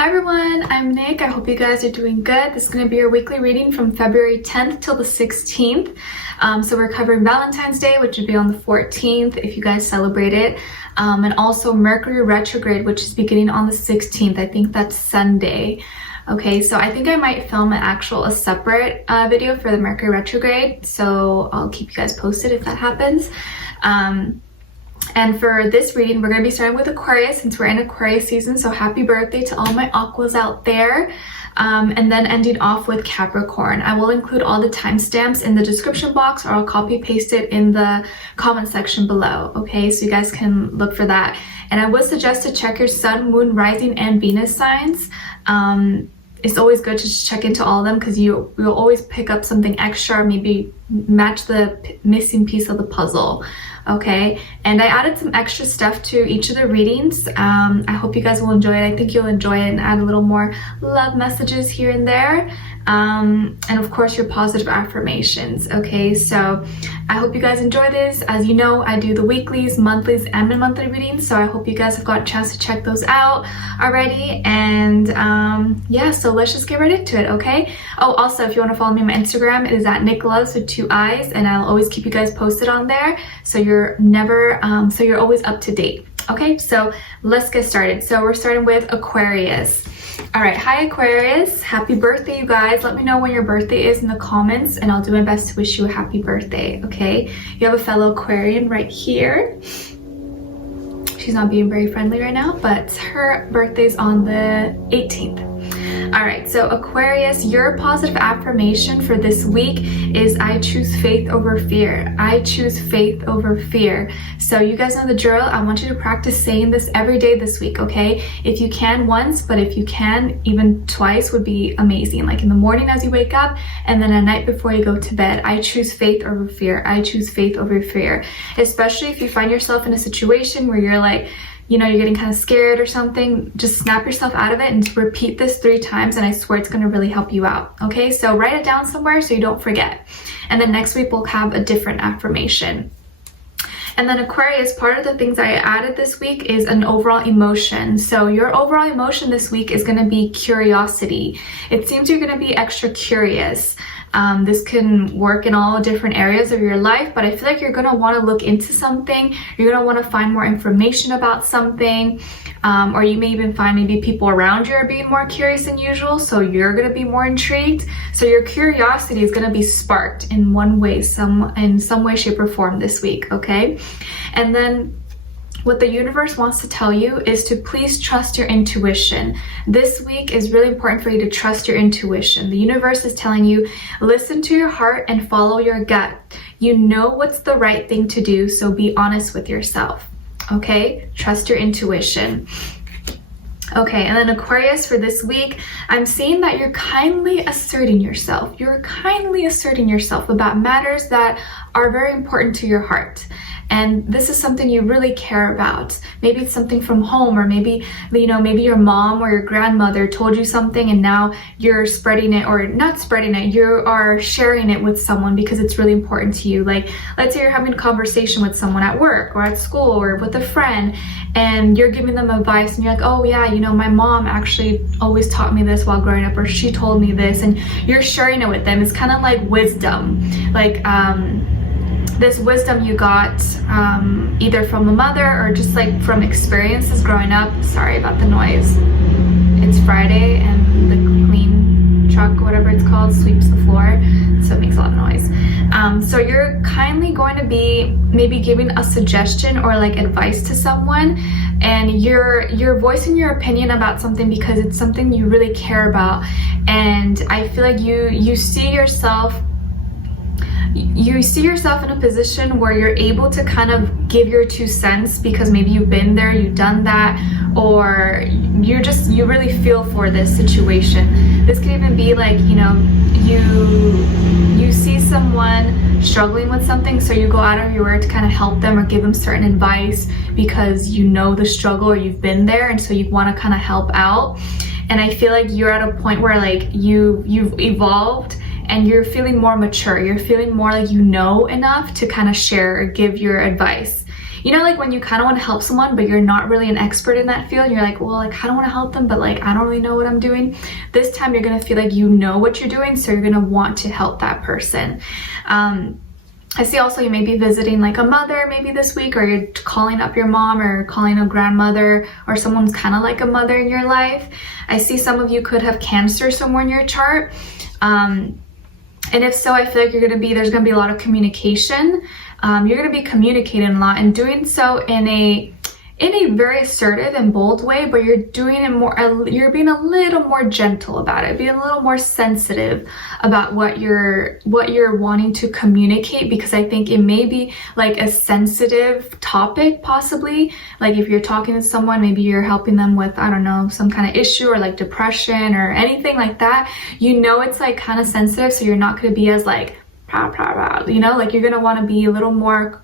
Hi everyone, I'm Nick. I hope you guys are doing good. This is going to be your weekly reading from February 10th till the 16th. So we're covering Valentine's Day, which would be on the 14th if you guys celebrate it. And also Mercury retrograde, which is beginning on the 16th. I think that's Sunday. Okay, so I think I might film a separate video for the Mercury retrograde. So I'll keep you guys posted if that happens. And for this reading, we're going to be starting with Aquarius since we're in Aquarius season. So happy birthday to all my aquas out there. And then ending off with Capricorn. I will include all the timestamps in the description box, or I'll copy paste it in the comment section below. Okay, so you guys can look for that. And I would suggest to check your sun, moon, rising, and Venus signs. It's always good to just check into all of them because you'll always pick up something extra, or maybe match the missing piece of the puzzle. Okay, and I added some extra stuff to each of the readings. I hope you guys will enjoy it. I think you'll enjoy it, and add a little more love messages here and there. And of course your positive affirmations. Okay, so I hope you guys enjoy this. As you know, I do the weeklies, monthlies, and monthly readings, so I hope you guys have got a chance to check those out already. And yeah, so let's just get right into it. Okay, oh, also if you want to follow me on my Instagram, it is at NicLoves with 2 I's, and I'll always keep you guys posted on there, so you're always up to date. Okay, so let's get started. So we're starting with Aquarius. All right, hi Aquarius, happy birthday you guys. Let me know when your birthday is in the comments, and I'll do my best to wish you a happy birthday. Okay, you have a fellow Aquarian right here. She's not being very friendly right now, but her birthday's on the 18th. All right, so Aquarius, your positive affirmation for this week is I choose faith over fear. I choose faith over fear. So you guys know the drill. I want you to practice saying this every day this week, okay? If you can once, but if you can even twice would be amazing. Like in the morning as you wake up, and then at night before you go to bed. I choose faith over fear. I choose faith over fear. Especially if you find yourself in a situation where you're like, you know, you're getting kind of scared or something, just snap yourself out of it and repeat this 3 times, and I swear it's going to really help you out. Okay, so write it down somewhere so you don't forget. And then next week we'll have a different affirmation. And then Aquarius, part of the things I added this week is an overall emotion. So your overall emotion this week is going to be curiosity. It seems you're going to be extra curious. This can work in all different areas of your life, but I feel like you're going to want to look into something. You're going to want to find more information about something, or you may even find maybe people around you are being more curious than usual, so you're going to be more intrigued. So your curiosity is going to be sparked in one way, in some way, shape, or form this week. Okay, and then what the universe wants to tell you is to please trust your intuition. This week is really important for you to trust your intuition. The universe is telling you, listen to your heart and follow your gut. You know what's the right thing to do, so be honest with yourself. Okay? Trust your intuition. Okay, and then Aquarius, for this week, I'm seeing that you're kindly asserting yourself. You're kindly asserting yourself about matters that are very important to your heart. And this is something you really care about. Maybe it's something from home, or maybe, you know, maybe your mom or your grandmother told you something and now you're spreading it, or not spreading it, you are sharing it with someone because it's really important to you. Like, let's say you're having a conversation with someone at work or at school or with a friend, and you're giving them advice and you're like, oh yeah, you know, my mom actually always taught me this while growing up, or she told me this, and you're sharing it with them. It's kind of like wisdom, like this wisdom you got either from a mother or just like from experiences growing up. Sorry about the noise. It's Friday and the clean truck, whatever it's called, sweeps the floor, so it makes a lot of noise. So you're kindly going to be maybe giving a suggestion or like advice to someone, and you're voicing your opinion about something because it's something you really care about. And I feel like you see yourself in a position where you're able to kind of give your 2 cents because maybe you've been there, you've done that, or you really feel for this situation. This could even be like, you know, you see someone struggling with something, so you go out of your way to kind of help them or give them certain advice because you know the struggle or you've been there, and so you want to kind of help out. And I feel like you're at a point where like you've evolved and you're feeling more mature. You're feeling more like you know enough to kind of share or give your advice. you know, like when you kind of want to help someone, but you're not really an expert in that field. You're like, well, I kind of want to help them, but like, I don't really know what I'm doing. This time you're going to feel like you know what you're doing. So you're going to want to help that person. I see also you may be visiting like a mother maybe this week, or you're calling up your mom or calling a grandmother, or someone's kind of like a mother in your life. I see some of you could have Cancer somewhere in your chart. And if so, I feel like there's going to be a lot of communication. You're going to be communicating a lot and doing so in a very assertive and bold way, but you're doing it more, you're being a little more gentle about it, being a little more sensitive about what you're wanting to communicate, because I think it may be like a sensitive topic, possibly. Like if you're talking to someone, maybe you're helping them with, I don't know, some kind of issue or like depression or anything like that. You know, it's like kind of sensitive, so you're not going to be as like, you know, like you're going to want to be a little more,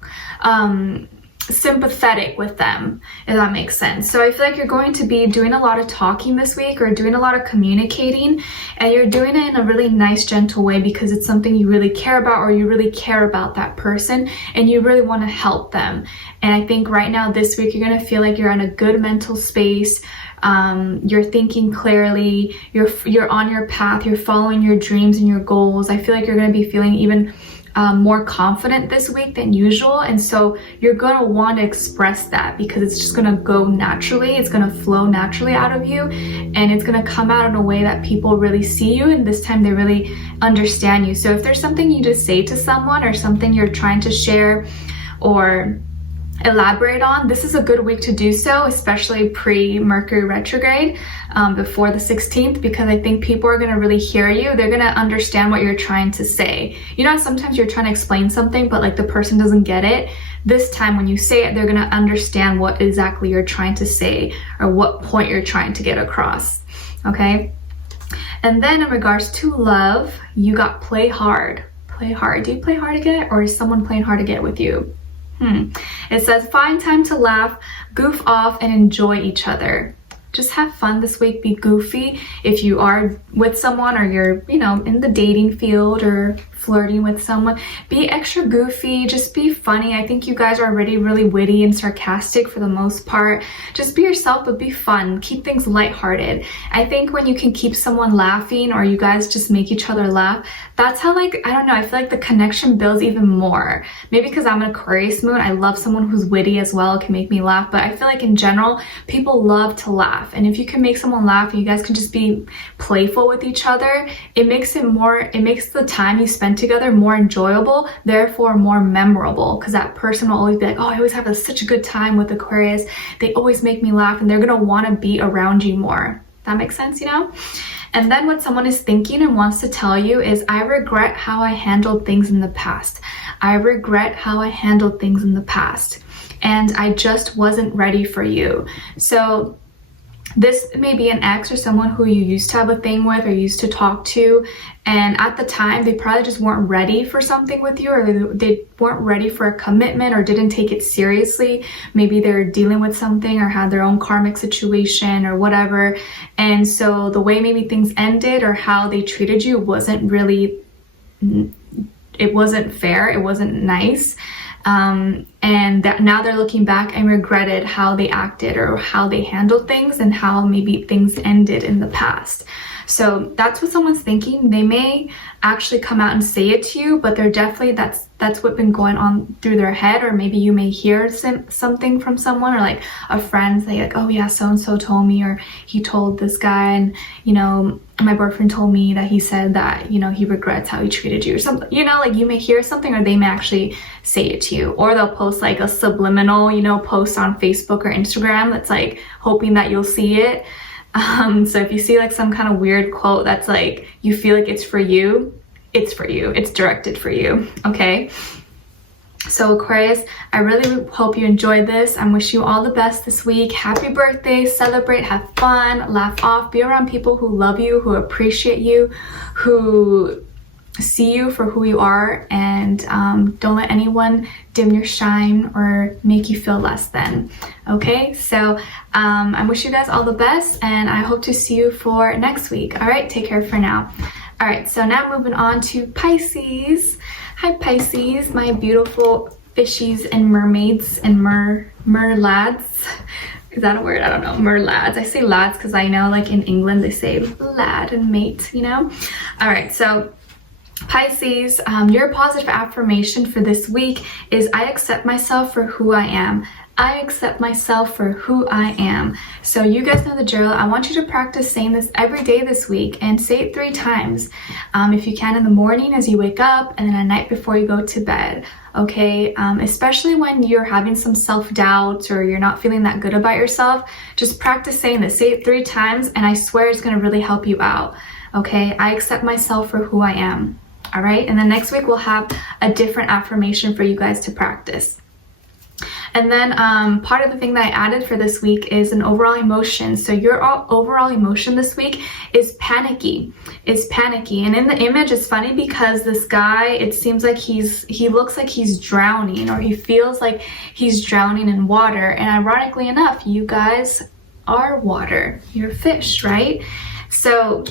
sympathetic with them, if that makes sense. So I feel like you're going to be doing a lot of talking this week, or doing a lot of communicating, and you're doing it in a really nice, gentle way, because it's something you really care about, or you really care about that person and you really want to help them. And I think right now this week you're going to feel like you're in a good mental space. You're thinking clearly, you're on your path, you're following your dreams and your goals. I feel like you're going to be feeling even more confident this week than usual, and so you're going to want to express that, because it's just going to go naturally, it's going to flow naturally out of you, and it's going to come out in a way that people really see you, and this time they really understand you. So if there's something you just say to someone, or something you're trying to share or elaborate on, this is a good week to do so, especially pre-Mercury retrograde, before the 16th, because I think people are going to really hear you. They're going to understand what you're trying to say. You know, sometimes you're trying to explain something, but like the person doesn't get it. This time when you say it, they're going to understand what exactly you're trying to say, or what point you're trying to get across. Okay. And then in regards to love, you got play hard. Play hard. Do you play hard to get, or is someone playing hard to get with you? It says, find time to laugh, goof off, and enjoy each other. Just have fun this week. Be goofy. If you are with someone, or you're, you know, in the dating field or flirting with someone, be extra goofy. Just be funny. I think you guys are already really witty and sarcastic for the most part. Just be yourself, but be fun. Keep things lighthearted. I think when you can keep someone laughing, or you guys just make each other laugh, that's how, like, I don't know, I feel like the connection builds even more. Maybe because I'm an Aquarius moon, I love someone who's witty as well. It can make me laugh, but I feel like in general, people love to laugh. And if you can make someone laugh, and you guys can just be playful with each other, it makes the time you spend together more enjoyable, therefore more memorable, because that person will always be like, oh, I always have such a good time with Aquarius. They always make me laugh, and they're going to want to be around you more. That makes sense, you know? And then what someone is thinking and wants to tell you is, I regret how I handled things in the past. I regret how I handled things in the past, and I just wasn't ready for you. So this may be an ex, or someone who you used to have a thing with, or used to talk to, and at the time they probably just weren't ready for something with you, or they weren't ready for a commitment, or didn't take it seriously. Maybe they're dealing with something, or had their own karmic situation or whatever, and so the way maybe things ended, or how they treated you, wasn't really, it wasn't fair, it wasn't nice. And that now they're looking back and regretted how they acted, or how they handled things, and how maybe things ended in the past. So that's what someone's thinking. They may actually come out and say it to you, but they're definitely, that's what's been going on through their head. Or maybe you may hear something from someone, or like a friend say like, oh yeah, so-and-so told me, or he told this guy, and you know, my boyfriend told me that he said that, you know, he regrets how he treated you, or something, you know, like you may hear something, or they may actually say it to you, or they'll post like a subliminal, you know, post on Facebook or Instagram that's like hoping that you'll see it. So if you see like some kind of weird quote that's like, you feel like it's for you, it's for you. It's directed for you, okay? So Aquarius, I really hope you enjoyed this. I wish you all the best this week. Happy birthday, celebrate, have fun, laugh off, be around people who love you, who appreciate you, who see you for who you are, and don't let anyone dim your shine or make you feel less than. Okay, so I wish you guys all the best, and I hope to see you for next week. All right, take care for now. All right, so now moving on to Pisces. Hi Pisces, my beautiful fishies and mermaids and merlads. Is that a word? I don't know. Merlads. I say lads because I know like in England they say lad and mate, you know? All right, so Pisces, your positive affirmation for this week is I accept myself for who I am. I accept myself for who I am. So you guys know the drill. I want you to practice saying this every day this week and say it 3 times. If you can in the morning as you wake up and then at night before you go to bed. Okay, especially when you're having some self-doubt or you're not feeling that good about yourself, just practice saying this. Say it 3 times and I swear it's gonna really help you out. Okay, I accept myself for who I am. All right, and then next week we'll have a different affirmation for you guys to practice. And then part of the thing that I added for this week is an overall emotion. So your overall emotion this week is panicky. It's panicky. And in the image, it's funny because this guy, it seems like he looks like he's drowning, or he feels like he's drowning in water. And ironically enough, you guys are water. You're fish, right? So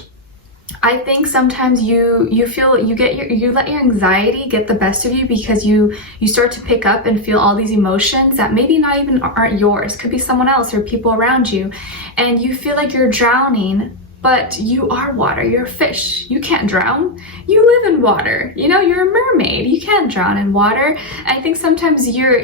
I think sometimes you let your anxiety get the best of you because you start to pick up and feel all these emotions that maybe not even aren't yours, could be someone else or people around you, and you feel like you're drowning, but you are water. You're a fish. You can't drown. You live in water. You know, you're a mermaid. You can't drown in water. I think sometimes your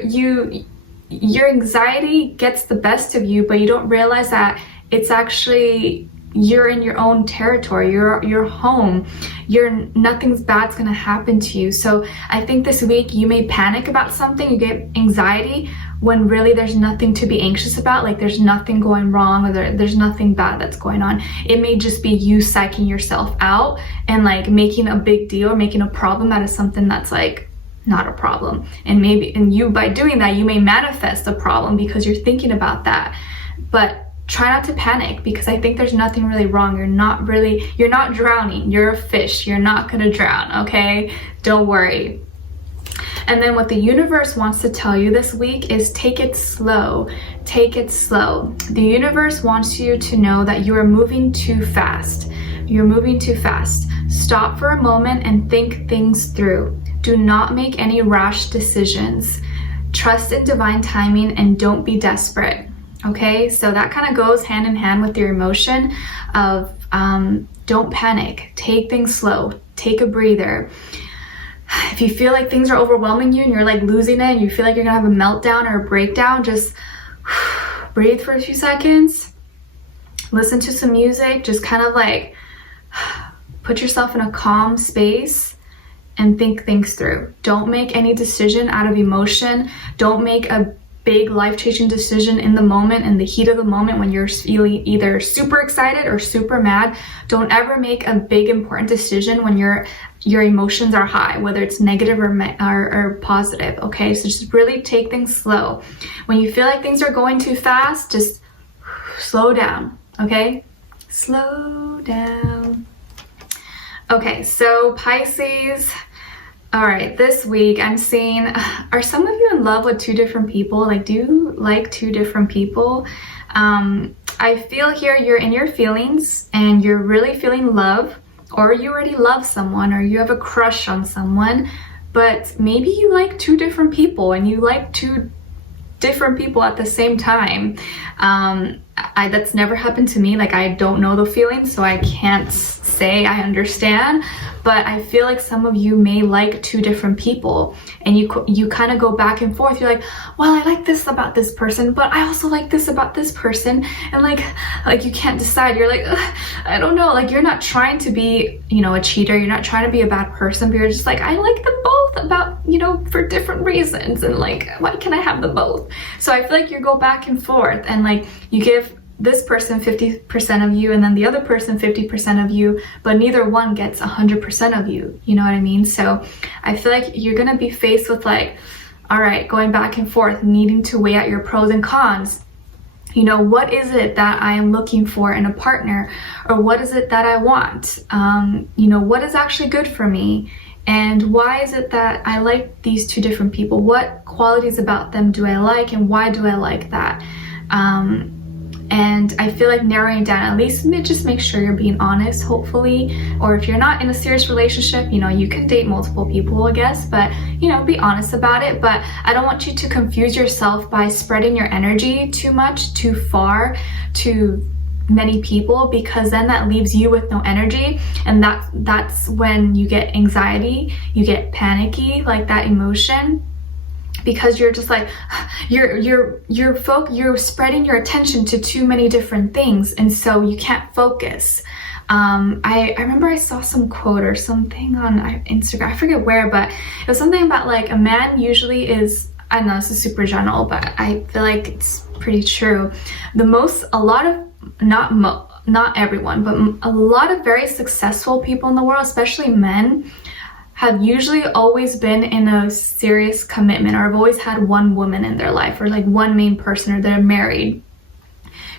anxiety gets the best of you, but you don't realize that it's actually you're in your own territory, you're home, nothing's bad's gonna happen to you. So I think this week you may panic about something, you get anxiety when really there's nothing to be anxious about. Like there's nothing going wrong, or there's nothing bad that's going on. It may just be you psyching yourself out and like making a big deal or making a problem out of something that's like not a problem. And you by doing that you may manifest a problem because you're thinking about that. But try not to panic, because I think there's nothing really wrong. You're not drowning. You're a fish. You're not gonna drown, okay? Don't worry. And then what the universe wants to tell you this week is take it slow. Take it slow. The universe wants you to know that you are moving too fast. You're moving too fast. Stop for a moment and think things through. Do not make any rash decisions. Trust in divine timing and don't be desperate. Okay, so that kind of goes hand in hand with your emotion of don't panic, take things slow, take a breather. If you feel like things are overwhelming you and you're like losing it and you feel like you're gonna have a meltdown or a breakdown, just breathe for a few seconds, listen to some music, just kind of like put yourself in a calm space and think things through. Don't make any decision out of emotion. Don't make a big life-changing decision in the moment, in the heat of the moment when you're feeling either super excited or super mad. Don't ever make a big important decision when your emotions are high, whether it's negative or positive. Okay, so just really take things slow. When you feel like things are going too fast, just slow down. Okay, slow down. Okay, so Pisces. All right, this week I'm seeing, are some of you in love with 2 different people? Like, do you like 2 different people? I feel here you're in your feelings and you're really feeling love, or you already love someone, or you have a crush on someone, but maybe you like 2 different people and you like 2 different people at the same time. That's never happened to me. Like, I don't know the feeling, so I can't say I understand, but I feel like some of you may like 2 different people, and you kind of go back and forth. You're like, well, I like this about this person, but I also like this about this person, and like you can't decide. You're like, I don't know. Like, you're not trying to be, a cheater. You're not trying to be a bad person, but you're just like, I like them both about, for different reasons, and like, why can't I have them both? So I feel like you go back and forth, and like you give this person 50% of you and then the other person 50% of you, but neither one gets 100% of you. You know what I mean? So I feel like you're gonna be faced with like, all right, going back and forth, needing to weigh out your pros and cons. What is it that I am looking for in a partner, or what is it that I want? What is actually good for me? And why is it that I like these 2 different people? What qualities about them do I like, and why do I like that? And I feel like narrowing down, at least just make sure you're being honest, hopefully. Or if you're not in a serious relationship, you know, you can date multiple people, I guess, but, you know, be honest about it. But I don't want you to confuse yourself by spreading your energy too much, too far, to many people, because then that leaves you with no energy, and that's when you get anxiety, you get panicky, like that emotion, because you're just like you're spreading your attention to too many different things, and so you can't focus. I remember I saw some quote or something on Instagram, I forget where, but it was something about like a man usually is, I know this is super general, but I feel like it's pretty true. Not everyone, but a lot of very successful people in the world, especially men, have usually always been in a serious commitment, or have always had one woman in their life, or like one main person, or they're married,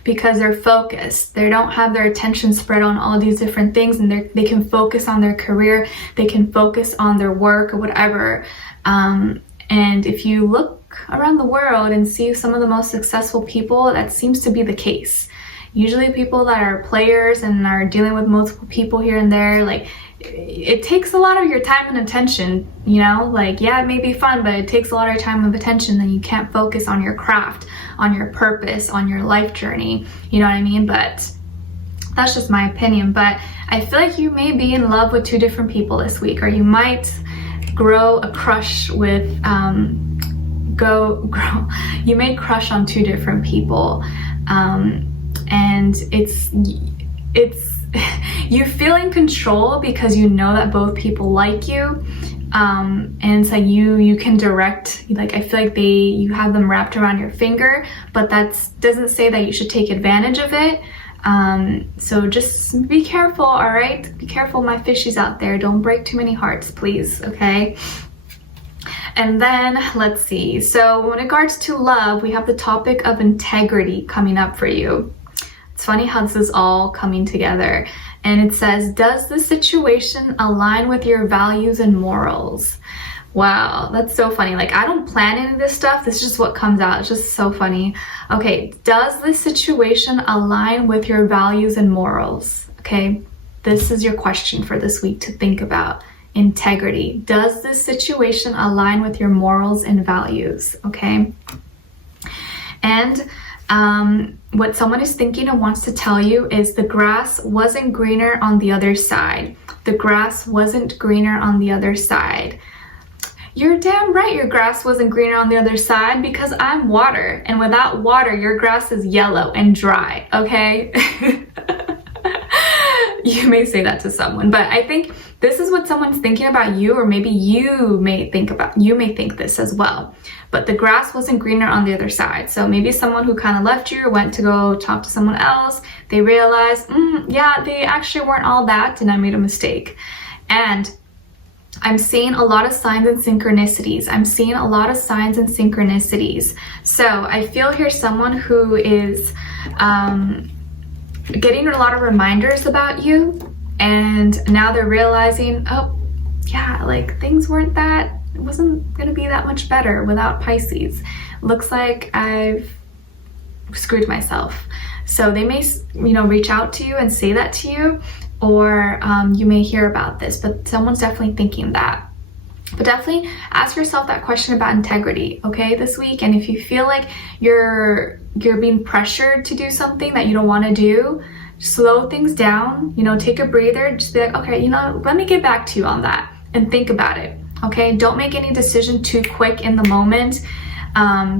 because they're focused. They don't have their attention spread on all these different things, and they can focus on their career, they can focus on their work or whatever. And if you look around the world and see some of the most successful people, that seems to be the case. Usually people that are players and are dealing with multiple people here and there, like, it takes a lot of your time and attention, you know? Like, yeah, it may be fun, but it takes a lot of your time and attention, then you can't focus on your craft, on your purpose, on your life journey, you know what I mean? But that's just my opinion. But I feel like you may be in love with two different people this week, or you might grow a crush with, you may crush on two different people. And it's you feel in control because you know that both people like you, and it's like you can direct, like, I feel like you have them wrapped around your finger, but that doesn't say that you should take advantage of it. So just be careful, all right? Be careful, my fishies out there. Don't break too many hearts, please, okay? And then let's see, so in regards to love, we have the topic of integrity coming up for you. It's funny how this is all coming together. And it says, does the situation align with your values and morals? Wow, that's so funny. Like, I don't plan any of this stuff. This is just what comes out. It's just so funny. Okay, does this situation align with your values and morals? Okay, this is your question for this week to think about. Integrity. Does this situation align with your morals and values? Okay. And what someone is thinking and wants to tell you is the grass wasn't greener on the other side. The grass wasn't greener on the other side. You're damn right your grass wasn't greener on the other side, because I'm water, and without water your grass is yellow and dry, okay? You may say that to someone, but I think this is what someone's thinking about you, or maybe you may think this as well. But the grass wasn't greener on the other side. So maybe someone who kind of left you or went to go talk to someone else, they realized, yeah, they actually weren't all that, and I made a mistake. And I'm seeing a lot of signs and synchronicities. So I feel here someone who is getting a lot of reminders about you, and now they're realizing, oh yeah, like things weren't that, it wasn't gonna be that much better without Pisces. Looks like I've screwed myself. So they may, you know, reach out to you and say that to you, or you may hear about this, but someone's definitely thinking that. But definitely ask yourself that question about integrity, okay, this week. And if you feel like you're being pressured to do something that you don't want to do, slow things down, you know, take a breather, just be like, okay, you know, let me get back to you on that, and think about it, okay? Don't make any decision too quick in the moment.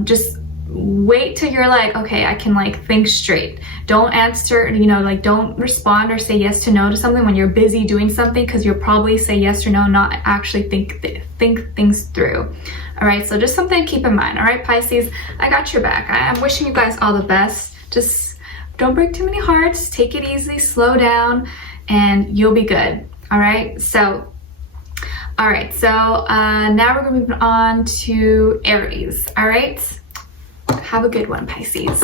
Just wait till you're like, okay, I can like think straight. Don't answer, you know, like don't respond or say yes to no to something when you're busy doing something, because you'll probably say yes or no, not actually think things through. All right, so just something to keep in mind. All right, Pisces, I got your back. I'm wishing you guys all the best. Just don't break too many hearts, take it easy, slow down, and you'll be good. All right, so now we're gonna move on to Aries. All right, have a good one, Pisces.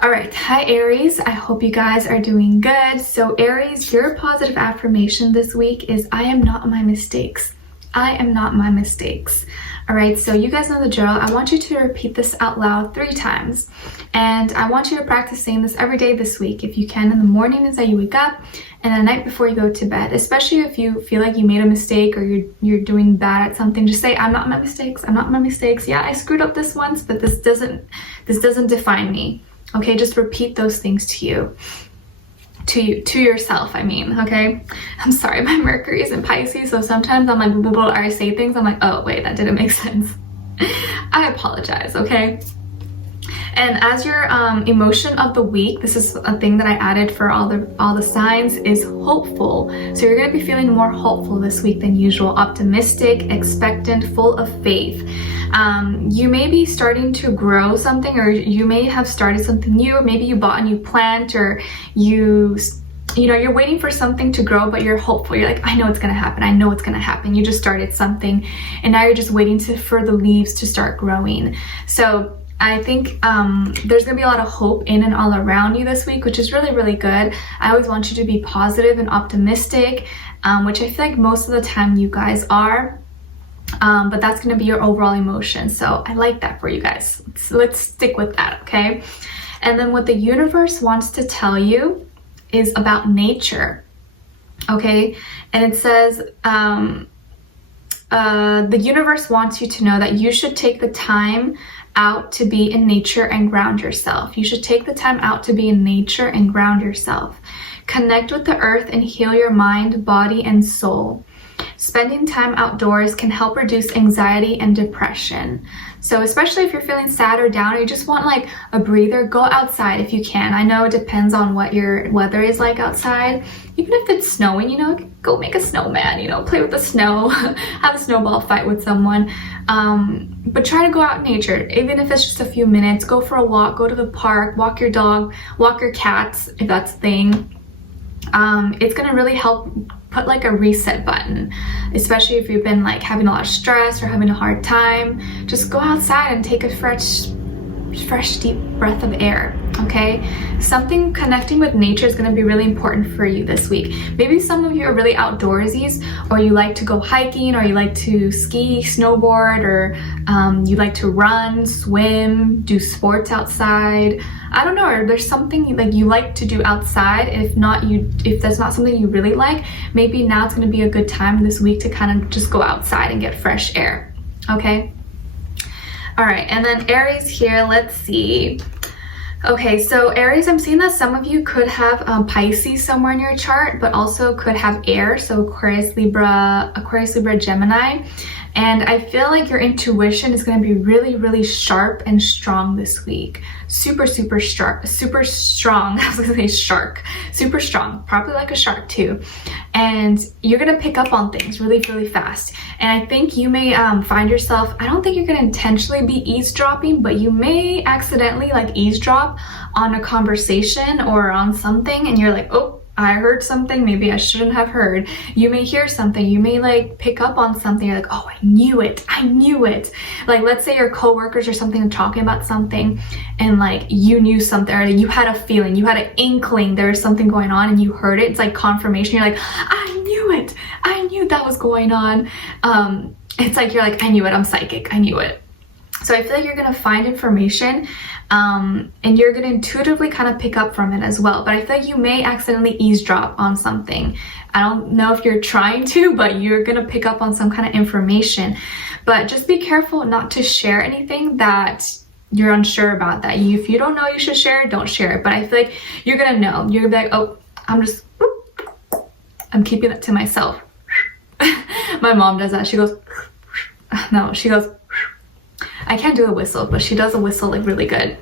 All right, hi Aries, I hope you guys are doing good. So Aries, your positive affirmation this week is, I am not my mistakes. I am not my mistakes. All right, so you guys know the drill. I want you to repeat this out loud 3 times. And I want you to practice saying this every day this week. If you can, in the morning as you wake up, and the night before you go to bed. Especially if you feel like you made a mistake or you're doing bad at something, just say, I'm not my mistakes. I'm not my mistakes. Yeah, I screwed up this once, but this doesn't define me. Okay, just repeat those things to you. To yourself, I mean, okay? I'm sorry, my Mercury is in Pisces, so sometimes I'm like, or I say things, I'm like, oh, wait, that didn't make sense. I apologize, okay? And as your emotion of the week, this is a thing that I added for all the signs, is hopeful. So you're gonna be feeling more hopeful this week than usual, optimistic, expectant, full of faith. You may be starting to grow something, or you may have started something new, or maybe you bought a new plant, or you know, you're waiting for something to grow, but you're hopeful. You're like, I know it's gonna happen. I know it's gonna happen. You just started something, and now you're just waiting for the leaves to start growing. So I think there's gonna be a lot of hope in and all around you this week, which is really, really good. I always want you to be positive and optimistic, which I feel like most of the time you guys are. But that's going to be your overall emotion. So I like that for you guys. So let's stick with that, okay? And then what the universe wants to tell you is about nature, okay? And it says, the universe wants you to know that you should take the time out to be in nature and ground yourself. You should take the time out to be in nature and ground yourself. Connect with the earth and heal your mind, body, and soul. Spending time outdoors can help reduce anxiety and depression. So especially if you're feeling sad or down, or you just want like a breather, go outside if you can. I know it depends on what your weather is like outside. Even if it's snowing, you know, go make a snowman, you know, play with the snow, have a snowball fight with someone. But try to go out in nature, even if it's just a few minutes. Go for a walk, go to the park, walk your dog, walk your cats, if that's a thing. It's gonna really help put like a reset button, especially if you've been like having a lot of stress or having a hard time. Just go outside and take a fresh deep breath of air, okay? Something connecting with nature is going to be really important for you this week. Maybe some of you are really outdoorsies, or you like to go hiking, or you like to ski, snowboard, or you like to run, swim, do sports outside. I don't know, or there's something like you like to do outside. If that's not something you really like, maybe now it's going to be a good time this week to kind of just go outside and get fresh air, okay? All right, and then Aries here, let's see. Okay, so Aries, I'm seeing that some of you could have Pisces somewhere in your chart, but also could have air, so Aquarius, Libra, Gemini. And I feel like your intuition is going to be really, really sharp and strong this week. Super strong. I was going to say shark. Super strong, probably like a shark too. And you're going to pick up on things really, really fast. And I think you may find yourself, I don't think you're going to intentionally be eavesdropping, but you may accidentally like eavesdrop on a conversation or on something, and you're like, oh, I heard something maybe I shouldn't have heard. You may hear something, you may like pick up on something, you're like, oh, I knew it. Like, let's say your coworkers or something are talking about something, and like you knew something, or you had a feeling, you had an inkling there was something going on, and you heard it. It's like confirmation. You're like, I knew it. I knew that was going on. It's like, you're like, I knew it. I'm psychic. I knew it. So I feel like you're going to find information and you're going to intuitively kind of pick up from it as well. But I feel like you may accidentally eavesdrop on something. I don't know if you're trying to, but you're going to pick up on some kind of information. But just be careful not to share anything that you're unsure about. That if you don't know you should share it, don't share it. But I feel like you're going to know. You're going to be like, oh, I'm keeping it to myself. My mom does that. She goes, no, she goes, I can't do a whistle, but she does a whistle like really good.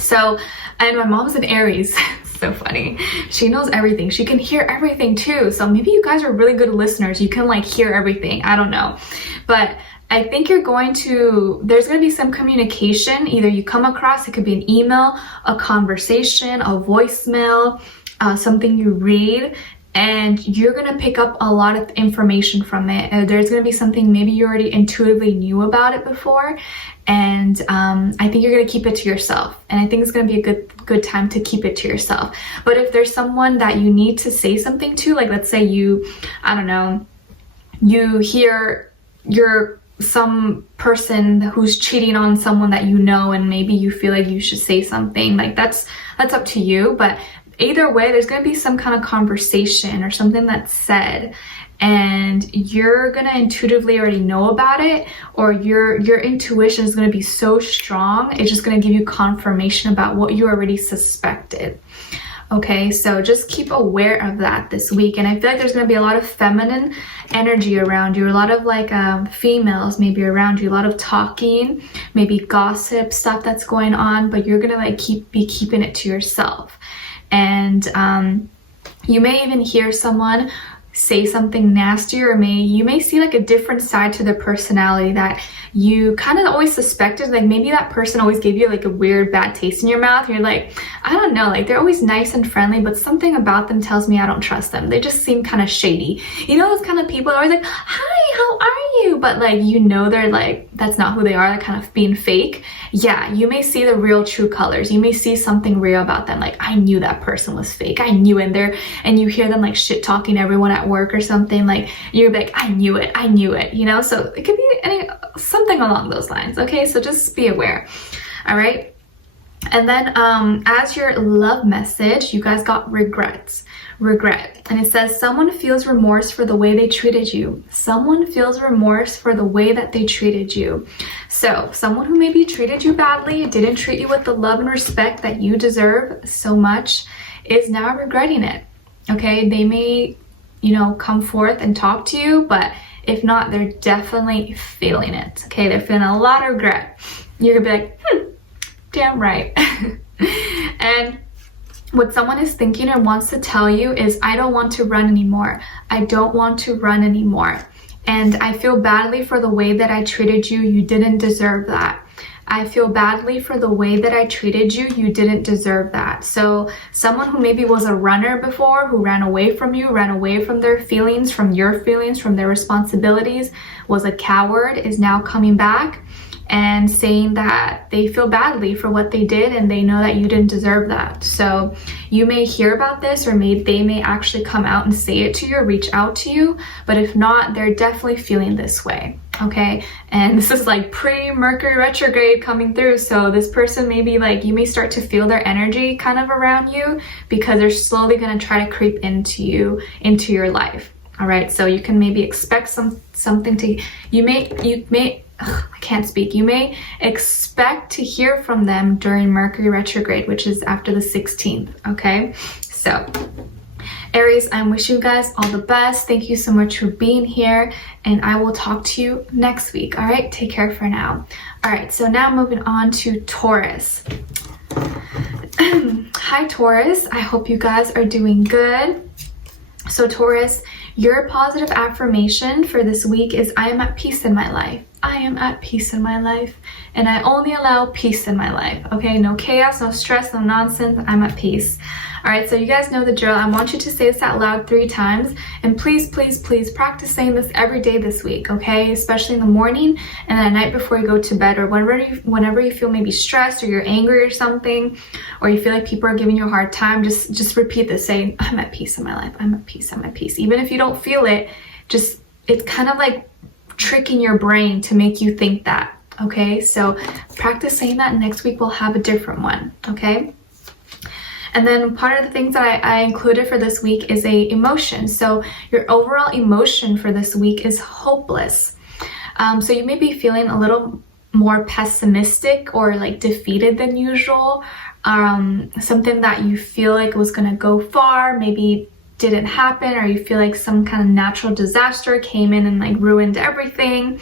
So, and my mom's an Aries. So funny. She knows everything. She can hear everything too. So maybe you guys are really good listeners. You can like hear everything. I don't know. But I think there's going to be some communication. Either you come across, it could be an email, a conversation, a voicemail, something you read, and you're going to pick up a lot of information from it. There's going to be something maybe you already intuitively knew about it before, and I think you're going to keep it to yourself. And I think it's going to be a good time to keep it to yourself. But if there's someone that you need to say something to, like let's say you, I don't know, you hear you're some person who's cheating on someone that you know, and maybe you feel like you should say something. Like that's up to you, but either way, there's going to be some kind of conversation or something that's said, and you're going to intuitively already know about it, or your intuition is going to be so strong, it's just going to give you confirmation about what you already suspected. Okay, so just keep aware of that this week. And I feel like there's going to be a lot of feminine energy around you, a lot of like females maybe around you, a lot of talking, maybe gossip stuff that's going on, but you're going to like be keeping it to yourself. And you may even hear someone say something nasty, or you may see like a different side to their personality that you kind of always suspected. Like maybe that person always gave you like a weird bad taste in your mouth. You're like, I don't know, like they're always nice and friendly, but something about them tells me I don't trust them. They just seem kind of shady. You know, those kind of people are always like, hi, how are you? But like, you know, they're like, that's not who they are. They're kind of being fake. Yeah, you may see the real true colors. You may see something real about them. Like, I knew that person was fake. I knew it. And you hear them like shit talking everyone at work or something. Like, you're like, I knew it, you know? So it could be something along those lines. Okay, so just be aware. All right. And then as your love message, you guys got regret. And it says, someone feels remorse for the way they treated you. Someone feels remorse for the way that they treated you. So someone who maybe treated you badly, didn't treat you with the love and respect that you deserve so much, is now regretting it. Okay, they may, you know, come forth and talk to you, but if not, they're definitely feeling it. Okay, they're feeling a lot of regret. You're gonna be like, damn right. And what someone is thinking and wants to tell you is, I don't want to run anymore. I don't want to run anymore. And I feel badly for the way that I treated you. You didn't deserve that. I feel badly for the way that I treated you. You didn't deserve that. So someone who maybe was a runner before, who ran away from you, ran away from their feelings, from your feelings, from their responsibilities, was a coward, is now coming back and saying that they feel badly for what they did, and they know that you didn't deserve that. So you may hear about this, or they may actually come out and say it to you, or reach out to you. But if not, they're definitely feeling this way. Okay, and this is like pre-Mercury retrograde coming through, so this person may be like, you may start to feel their energy kind of around you, because they're slowly going to try to creep into your life. All right, so you can maybe expect something to, you may I can't speak. You may expect to hear from them during Mercury retrograde, which is after the 16th. Okay, so Aries, I'm wishing you guys all the best. Thank you so much for being here, and I will talk to you next week. All right, take care for now. All right, so now moving on to Taurus. Hi Taurus, I hope you guys are doing good. So Taurus, your positive affirmation for this week is, I am at peace in my life. I am at peace in my life, and I only allow peace in my life. Okay, no chaos, no stress, no nonsense. I'm at peace. All right, so you guys know the drill. I want you to say this out loud 3 times, and please, please, please practice saying this every day this week, okay? Especially in the morning and at night before you go to bed, or whenever you feel maybe stressed, or you're angry or something, or you feel like people are giving you a hard time, just repeat this, saying, I'm at peace in my life. I'm at peace. I'm at peace. Even if you don't feel it, it's kind of like tricking your brain to make you think that. Okay, so practice saying that. Next week we'll have a different one. Okay. And then part of the things that I included for this week is a emotion. So your overall emotion for this week is hopeless. So you may be feeling a little more pessimistic or like defeated than usual. Something that you feel like was going to go far, maybe didn't happen, or you feel like some kind of natural disaster came in and like ruined everything.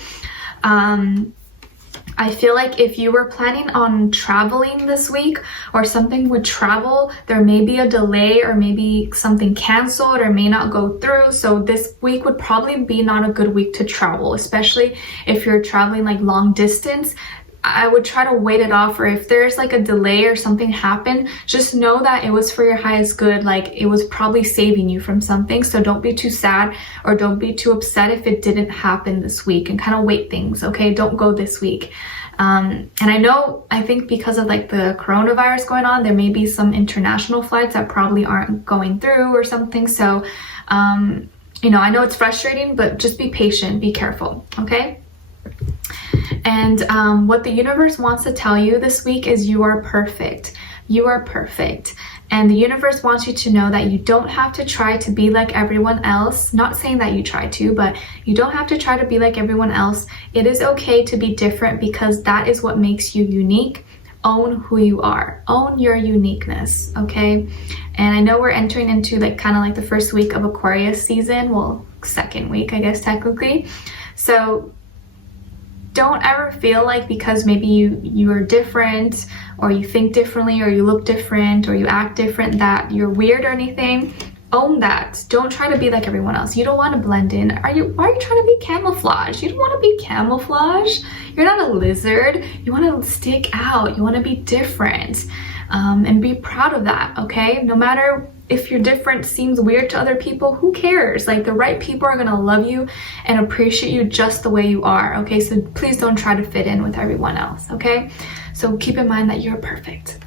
I feel like if you were planning on traveling this week, or something would travel, there may be a delay, or maybe something canceled, or may not go through. So this week would probably be not a good week to travel, especially if you're traveling like long distance. I would try to wait it off, or if there's like a delay or something happened, just know that it was for your highest good. Like, it was probably saving you from something. So don't be too sad, or don't be too upset if it didn't happen this week, and kind of wait things. Okay, don't go this week. And I think because of like the coronavirus going on, there may be some international flights that probably aren't going through or something. So you know, I know it's frustrating, but just be patient, be careful, okay? And what the universe wants to tell you this week is you are perfect. You are perfect. And the universe wants you to know that you don't have to try to be like everyone else. Not saying that you try to, but you don't have to try to be like everyone else. It is okay to be different because that is what makes you unique. Own who you are. Own your uniqueness, okay? And I know we're entering into like kind of like the first week of Aquarius season. Well, second week, I guess, technically. So don't ever feel like because maybe you're different, or you think differently, or you look different, or you act different, that you're weird or anything. Own that. Don't try to be like everyone else. You don't want to blend in. Why are you trying to be camouflage? You don't want to be camouflage. You're not a lizard. You want to stick out. You want to be different. And be proud of that, okay? No matter if you're different seems weird to other people, who cares? Like, the right people are gonna love you and appreciate you just the way you are, okay? So please don't try to fit in with everyone else, okay? So keep in mind that you're perfect.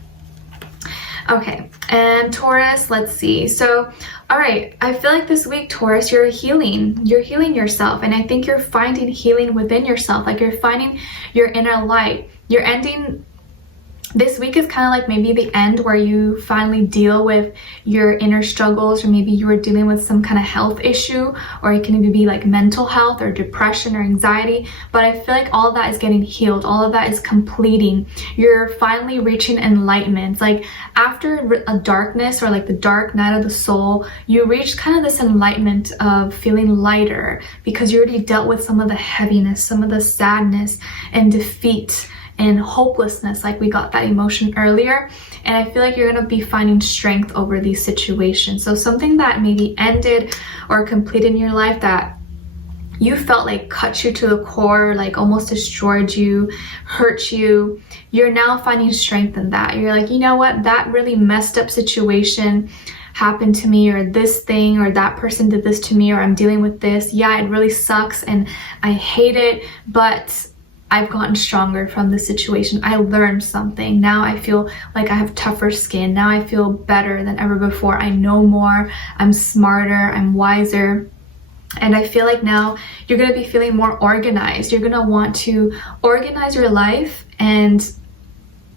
Okay, and Taurus, let's see. So, all right, I feel like this week, Taurus, you're healing yourself, and I think you're finding healing within yourself. Like, you're finding your inner light. You're ending. This week is kind of like maybe the end where you finally deal with your inner struggles, or maybe you were dealing with some kind of health issue, or it can even be like mental health or depression or anxiety. But I feel like all of that is getting healed. All of that is completing. You're finally reaching enlightenment. Like, after a darkness or like the dark night of the soul, you reach kind of this enlightenment of feeling lighter because you already dealt with some of the heaviness, some of the sadness and defeat and hopelessness. Like, we got that emotion earlier, and I feel like you're gonna be finding strength over these situations. So something that maybe ended or completed in your life that you felt like cut you to the core, like almost destroyed you, hurt you, you're now finding strength in that. You're like, you know what, that really messed up situation happened to me, or this thing, or that person did this to me, or I'm dealing with this. Yeah, it really sucks and I hate it, but I've gotten stronger from the situation. I learned something. Now I feel like I have tougher skin. Now I feel better than ever before. I know more. I'm smarter. I'm wiser. And I feel like now you're going to be feeling more organized. You're going to want to organize your life and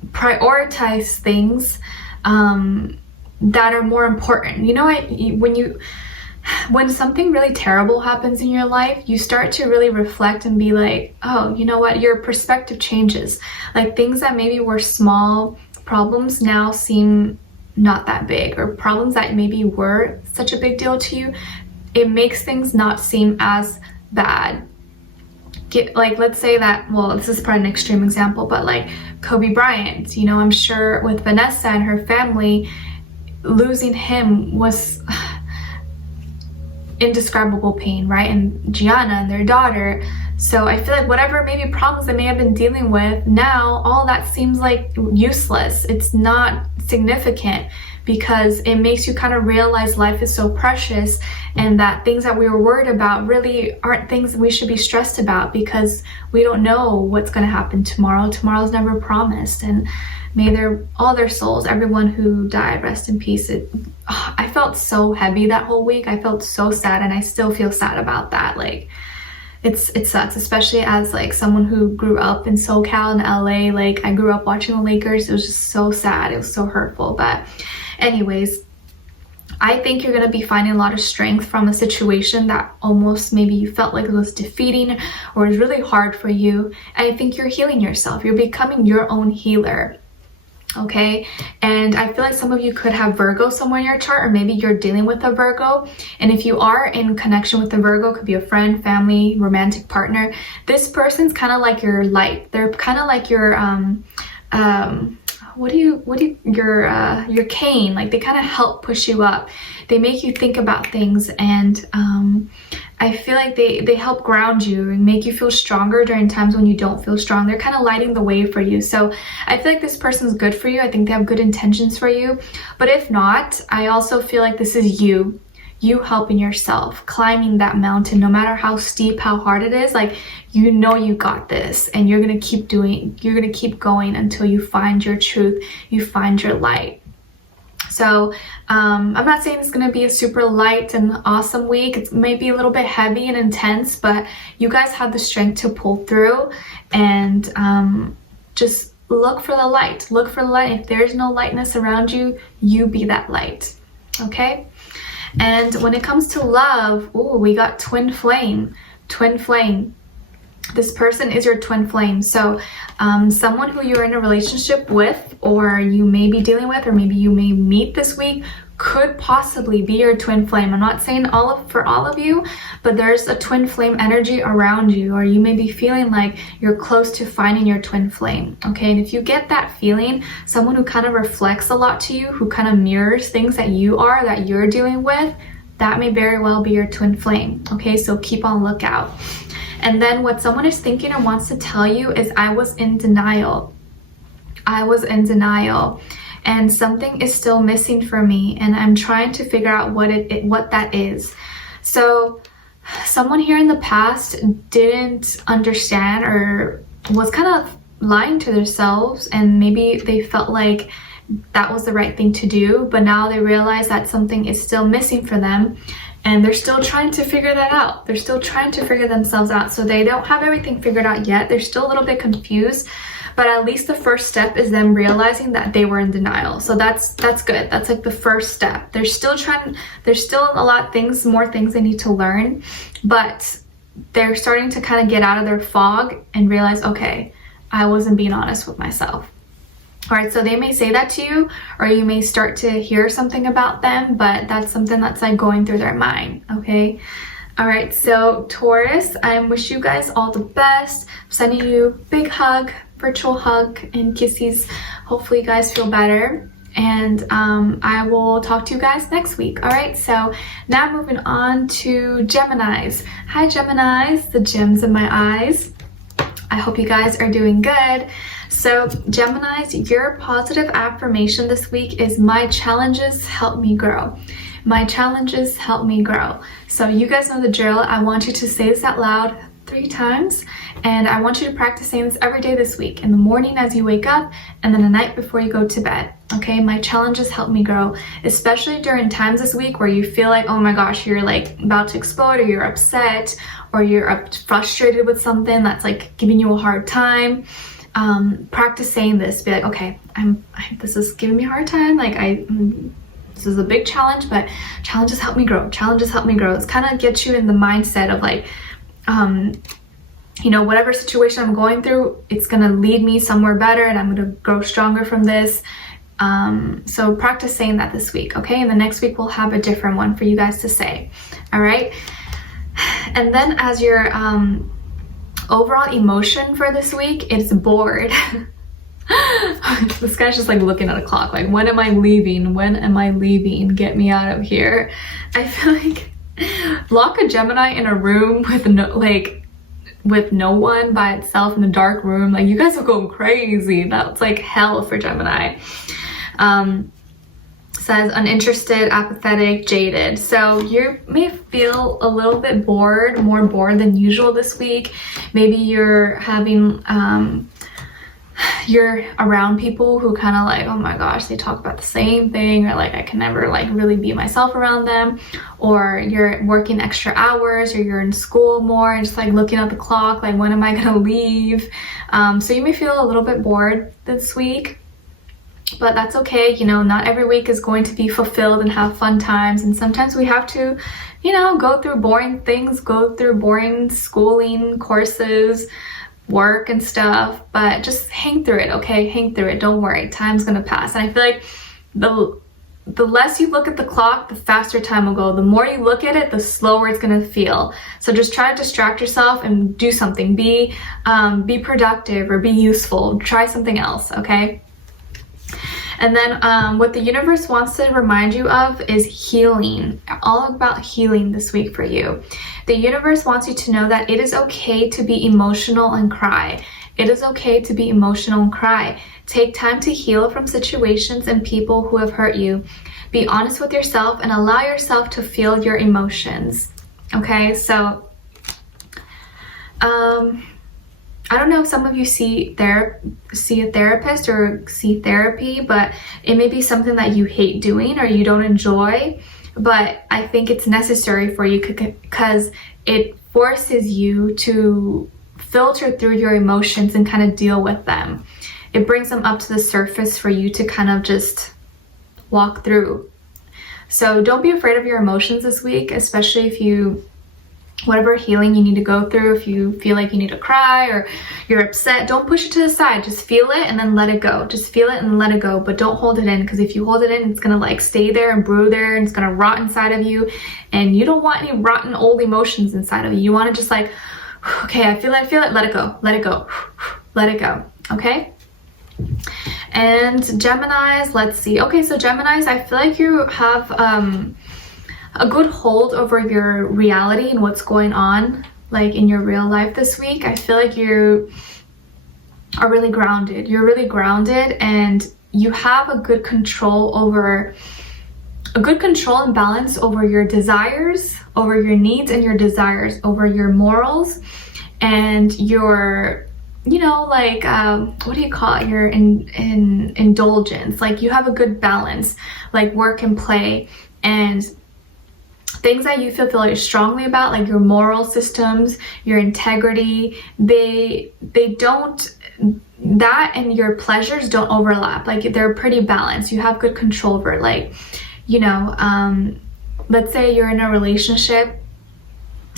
prioritize things that are more important. You know, when something really terrible happens in your life, you start to really reflect and be like, oh, you know what, your perspective changes. Like, things that maybe were small problems now seem not that big, or problems that maybe were such a big deal to you, it makes things not seem as bad. Like, let's say that, well, this is probably an extreme example, but like Kobe Bryant, you know, I'm sure with Vanessa and her family, losing him was indescribable pain, right? And Gianna and their daughter. So I feel like whatever maybe problems they may have been dealing with, now all that seems like useless. It's not significant, because it makes you kind of realize life is so precious, and that things that we were worried about really aren't things we should be stressed about, because we don't know what's going to happen tomorrow. Tomorrow's never promised. And may all their souls, everyone who died, rest in peace. I felt so heavy that whole week. I felt so sad, and I still feel sad about that. Like, it sucks, especially as like someone who grew up in SoCal in LA. Like, I grew up watching the Lakers. It was just so sad. It was so hurtful. But anyways, I think you're going to be finding a lot of strength from a situation that almost maybe you felt like it was defeating or was really hard for you. And I think you're healing yourself. You're becoming your own healer. Okay, and I feel like some of you could have Virgo somewhere in your chart, or maybe you're dealing with a Virgo. And if you are in connection with a Virgo, could be a friend, family, romantic partner, this person's kind of like your light. They're kind of like your your cane. Like, they kind of help push you up. They make you think about things, and I feel like they help ground you and make you feel stronger during times when you don't feel strong. They're kind of lighting the way for you. So I feel like this person's good for you. I think they have good intentions for you. But if not, I also feel like this is you helping yourself, climbing that mountain, no matter how steep, how hard it is. Like, you know you got this, and you're going to keep going until you find your truth, you find your light. So I'm not saying it's going to be a super light and awesome week. It may be a little bit heavy and intense, but you guys have the strength to pull through, and just look for the light. Look for the light. If there's no lightness around you, you be that light. Okay? And when it comes to love, ooh, we got twin flame. Twin flame. This person is your twin flame. So someone who you're in a relationship with, or you may be dealing with, or maybe you may meet this week, could possibly be your twin flame. I'm not saying for all of you, but there's a twin flame energy around you, or you may be feeling like you're close to finding your twin flame. Okay, and if you get that feeling, someone who kind of reflects a lot to you, who kind of mirrors things that you're dealing with, that may very well be your twin flame. Okay, so keep on lookout. And then what someone is thinking or wants to tell you is, I was in denial. I was in denial. And something is still missing for me, and I'm trying to figure out what that is. So someone here in the past didn't understand, or was kind of lying to themselves, and maybe they felt like that was the right thing to do, but now they realize that something is still missing for them, and they're still trying to figure that out. They're still trying to figure themselves out. So they don't have everything figured out yet. They're still a little bit confused, but at least the first step is them realizing that they were in denial. So that's good. That's like the first step. There's still a lot of more things they need to learn, but they're starting to kind of get out of their fog and realize, okay, I wasn't being honest with myself. All right, so they may say that to you, or you may start to hear something about them, but that's something that's like going through their mind, okay? All right, so Taurus, I wish you guys all the best. I'm sending you a big hug, virtual hug and kisses. Hopefully you guys feel better, and I will talk to you guys next week. All right, so now moving on to Geminis. Hi Geminis, the gems in my eyes. I hope you guys are doing good. So Geminis, your positive affirmation this week is, my challenges help me grow. My challenges help me grow. So you guys know the drill. I want you to say this out loud 3 times, and I want you to practice saying this every day this week, in the morning as you wake up, and then the night before you go to bed. Okay, my challenges help me grow, especially during times this week where you feel like, oh my gosh, you're like about to explode, or you're upset, or you're frustrated with something that's like giving you a hard time. Practice saying this. Be like, okay, this is giving me a hard time. Like this is a big challenge, but challenges help me grow. Challenges help me grow. It's kind of gets you in the mindset of like, you know, whatever situation I'm going through, it's gonna lead me somewhere better, and I'm gonna grow stronger from this. So practice saying that this week, okay? And the next week we'll have a different one for you guys to say. All right. And then as your overall emotion for this week, it's bored. This guy's just like looking at a clock, like, when am I leaving? When am I leaving? Get me out of here. I feel like lock a Gemini in a room with no one, by itself in a dark room. Like, you guys are going crazy. That's like hell for Gemini. Says uninterested, apathetic, jaded. So you may feel a little bit bored, more bored than usual this week. Maybe you're having you're around people who kind of like, oh my gosh, they talk about the same thing, or like I can never like really be myself around them, or you're working extra hours, or you're in school more and just like looking at the clock, like, when am I gonna leave? So you may feel a little bit bored this week, but that's okay. You know, not every week is going to be fulfilled and have fun times, and sometimes we have to, you know, go through boring things, go through boring schooling, courses, work and stuff, but just hang through it, okay? Hang through it. Don't worry, time's gonna pass. And I feel like the less you look at the clock, the faster time will go. The more you look at it, the slower it's gonna feel. So just try to distract yourself and do something. Be productive, or be useful. Try something else, okay? And then what the universe wants to remind you of is healing. All about healing this week for you. The universe wants you to know that it is okay to be emotional and cry. It is okay to be emotional and cry. Take time to heal from situations and people who have hurt you. Be honest with yourself and allow yourself to feel your emotions. Okay, so I don't know if some of you see a therapist or see therapy, but it may be something that you hate doing or you don't enjoy, but I think it's necessary for you because it forces you to filter through your emotions and kind of deal with them. It brings them up to the surface for you to kind of just walk through. So don't be afraid of your emotions this week, especially if whatever healing you need to go through, if you feel like you need to cry or you're upset, don't push it to the side. Just feel it and then let it go. Just feel it and let it go, but don't hold it in, because if you hold it in, it's gonna like stay there and brew there and it's gonna rot inside of you, and you don't want any rotten old emotions inside of you. You want to just like, okay, I feel it, let it go, let it go, let it go, okay? And Geminis, let's see. Okay, so Geminis, I feel like you have a good hold over your reality and what's going on like in your real life this week. I feel like you are really grounded. You're really grounded, and you have a good control and balance over your desires, over your needs and your desires, over your morals and your, you know, like what do you call it, your indulgence. Like you have a good balance, like work and play, and things that you feel like strongly about, like your moral systems, your integrity, they don't, that and your pleasures don't overlap. Like they're pretty balanced. You have good control over it. Like, you know, let's say you're in a relationship.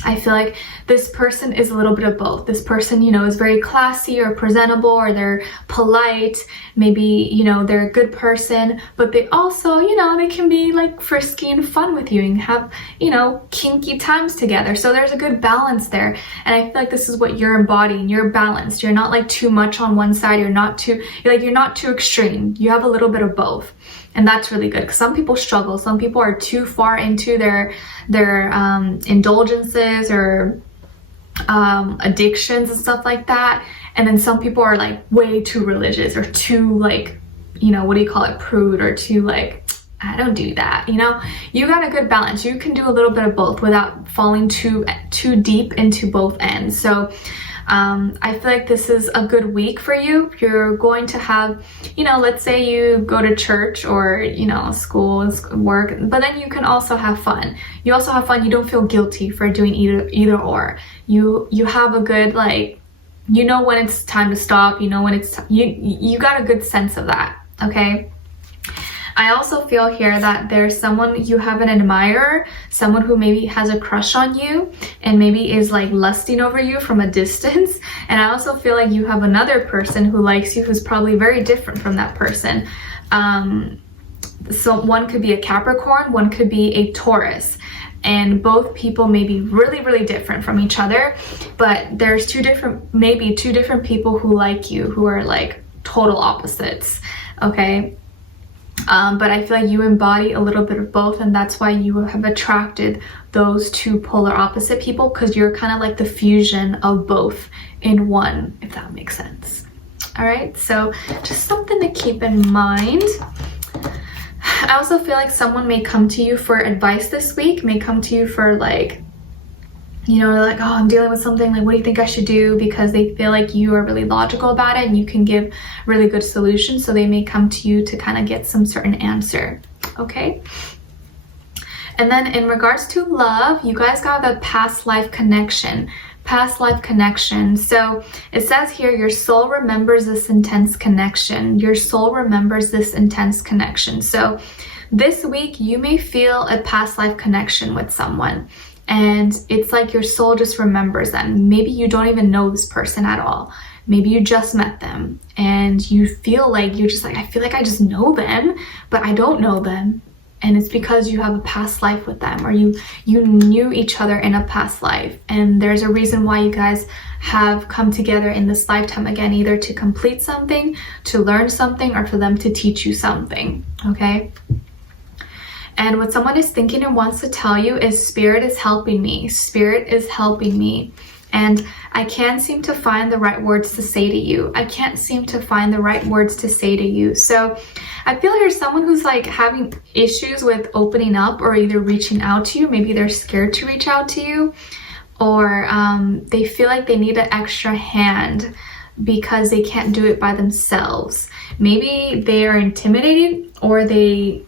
I feel like this person is a little bit of both. This person, you know, is very classy or presentable, or they're polite. Maybe, you know, they're a good person, but they also, you know, they can be like frisky and fun with you and have, you know, kinky times together. So there's a good balance there. And I feel like this is what you're embodying. You're balanced. You're not like too much on one side. You're not too extreme. You have a little bit of both. And that's really good, because some people struggle. Some people are too far into their indulgences or addictions and stuff like that. And then some people are like way too religious or too like, you know, what do you call it, prude, or too like, I don't do that. You know, you got a good balance. You can do a little bit of both without falling too deep into both ends. So I feel like this is a good week for you. You're going to have, you know, let's say you go to church or, you know, school, work, but then you can also have fun. You also have fun. You don't feel guilty for doing either or. You have a good, like, you know when it's time to stop, you know when it's, you got a good sense of that, okay? I also feel here that there's someone you have an admirer, someone who maybe has a crush on you and maybe is like lusting over you from a distance. And I also feel like you have another person who likes you who's probably very different from that person. So one could be a Capricorn, one could be a Taurus. And both people may be really, really different from each other, but there's maybe two different people who like you, who are like total opposites, okay? But I feel like you embody a little bit of both, and that's why you have attracted those two polar opposite people, because you're kind of like the fusion of both in one, if that makes sense. All right, so just something to keep in mind. I also feel like someone may come to you for advice this week, may come to you for like, you know, like, oh, I'm dealing with something, like, what do you think I should do? Because they feel like you are really logical about it and you can give really good solutions. So they may come to you to kind of get some certain answer, okay? And then in regards to love, you guys got the past life connection. Past life connection. So it says here, your soul remembers this intense connection. Your soul remembers this intense connection. So this week you may feel a past life connection with someone, and it's like your soul just remembers them. Maybe you don't even know this person at all. Maybe you just met them and you feel like you're just like, I feel like I just know them, but I don't know them. And it's because you have a past life with them, or you knew each other in a past life. And there's a reason why you guys have come together in this lifetime again, either to complete something, to learn something, or for them to teach you something, okay? And what someone is thinking and wants to tell you is, Spirit is helping me. Spirit is helping me. And I can't seem to find the right words to say to you. I can't seem to find the right words to say to you. So I feel you're someone who's like having issues with opening up or either reaching out to you. Maybe they're scared to reach out to you, or they feel like they need an extra hand because they can't do it by themselves. Maybe they are intimidated, or they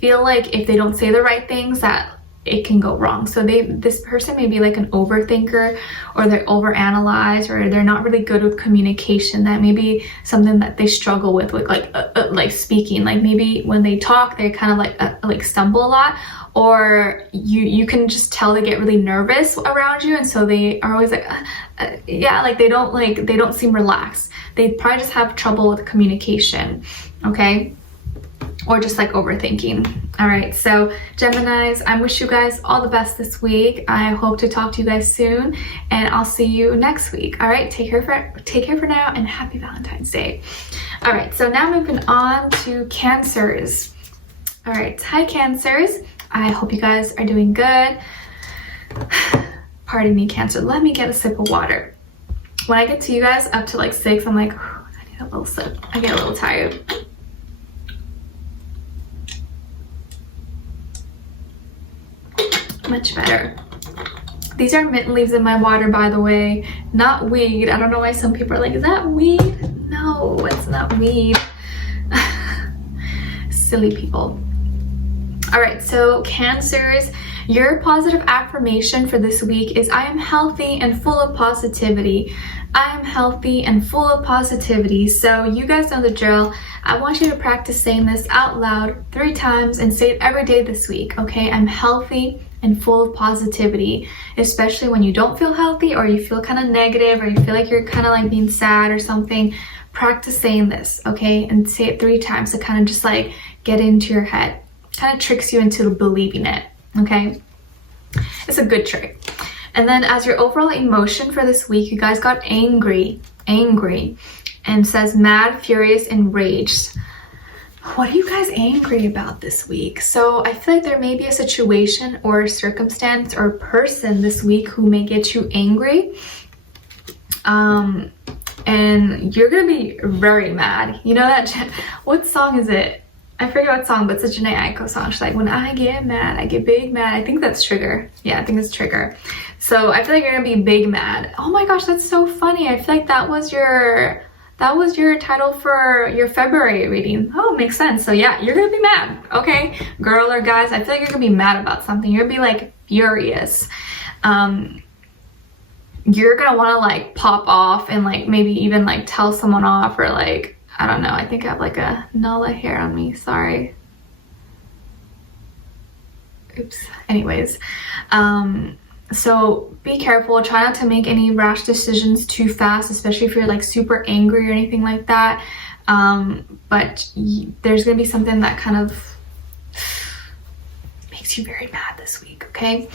feel like if they don't say the right things that it can go wrong. So this person may be like an overthinker, or they overanalyze, or they're not really good with communication. That may be something that they struggle with like speaking. Like maybe when they talk, they kind of like stumble a lot, or you can just tell they get really nervous around you, and so they are always like yeah, like they don't seem relaxed. They probably just have trouble with communication, okay? Or just like overthinking. All right, so Geminis, I wish you guys all the best this week. I hope to talk to you guys soon, and I'll see you next week. All right, take care for now, and happy Valentine's Day. All right, so now moving on to Cancers. All right, hi Cancers. I hope you guys are doing good. Pardon me, Cancer. Let me get a sip of water. When I get to you guys up to like 6, I'm like, I need a little sip. I get a little tired. Much better. These are mint leaves in my water, by the way, not weed. I don't know why some people are like, is that weed? No, it's not weed. Silly people. All right, so Cancers, your positive affirmation for this week is I am healthy and full of positivity. I am healthy and full of positivity. So you guys know the drill. I want you to practice saying this out loud 3 times and say it every day this week, okay? I'm healthy and full of positivity, especially when you don't feel healthy, or you feel kind of negative, or you feel like you're kind of like being sad or something. Practice saying this, okay? And say it 3 times to kind of just like get into your head. Kind of tricks you into believing it, okay? It's a good trick. And then as your overall emotion for this week, you guys got angry, and says mad, furious, enraged. What are you guys angry about this week? So I feel like there may be a situation or a circumstance or a person this week who may get you angry. And you're gonna be very mad. You know that, what song is it? I forget what song, but it's a Janae Aiko song. She's like, when I get mad, I get big mad. I think that's Trigger. Yeah, I think it's Trigger. So I feel like you're gonna be big mad. Oh my gosh, that's so funny. I feel like that was your title for your February reading. Oh, makes sense. So yeah, you're gonna be mad, okay? Girl or guys, I feel like you're gonna be mad about something. You're gonna be like furious. You're gonna wanna like pop off and like maybe even like tell someone off, or like, I don't know. I think I have like a Nala hair on me. Sorry. Oops. Anyways. So be careful. Try not to make any rash decisions too fast, especially if you're like super angry or anything like that. But there's going to be something that kind of makes you very mad this week, okay?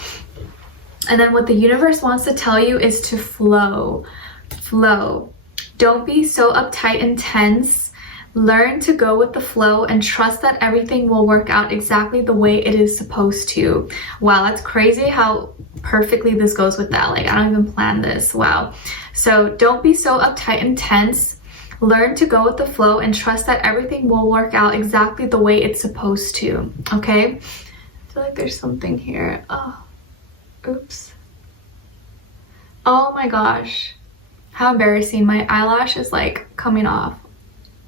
And then what the universe wants to tell you is to flow. Flow. Don't be so uptight and tense. Learn to go with the flow and trust that everything will work out exactly the way it is supposed to. Wow, that's crazy how perfectly this goes with that. Like, I don't even plan this. Wow. So don't be so uptight and tense. Learn to go with the flow and trust that everything will work out exactly the way it's supposed to. Okay? I feel like there's something here. Oh, oops. Oh my gosh. How embarrassing. My eyelash is like coming off.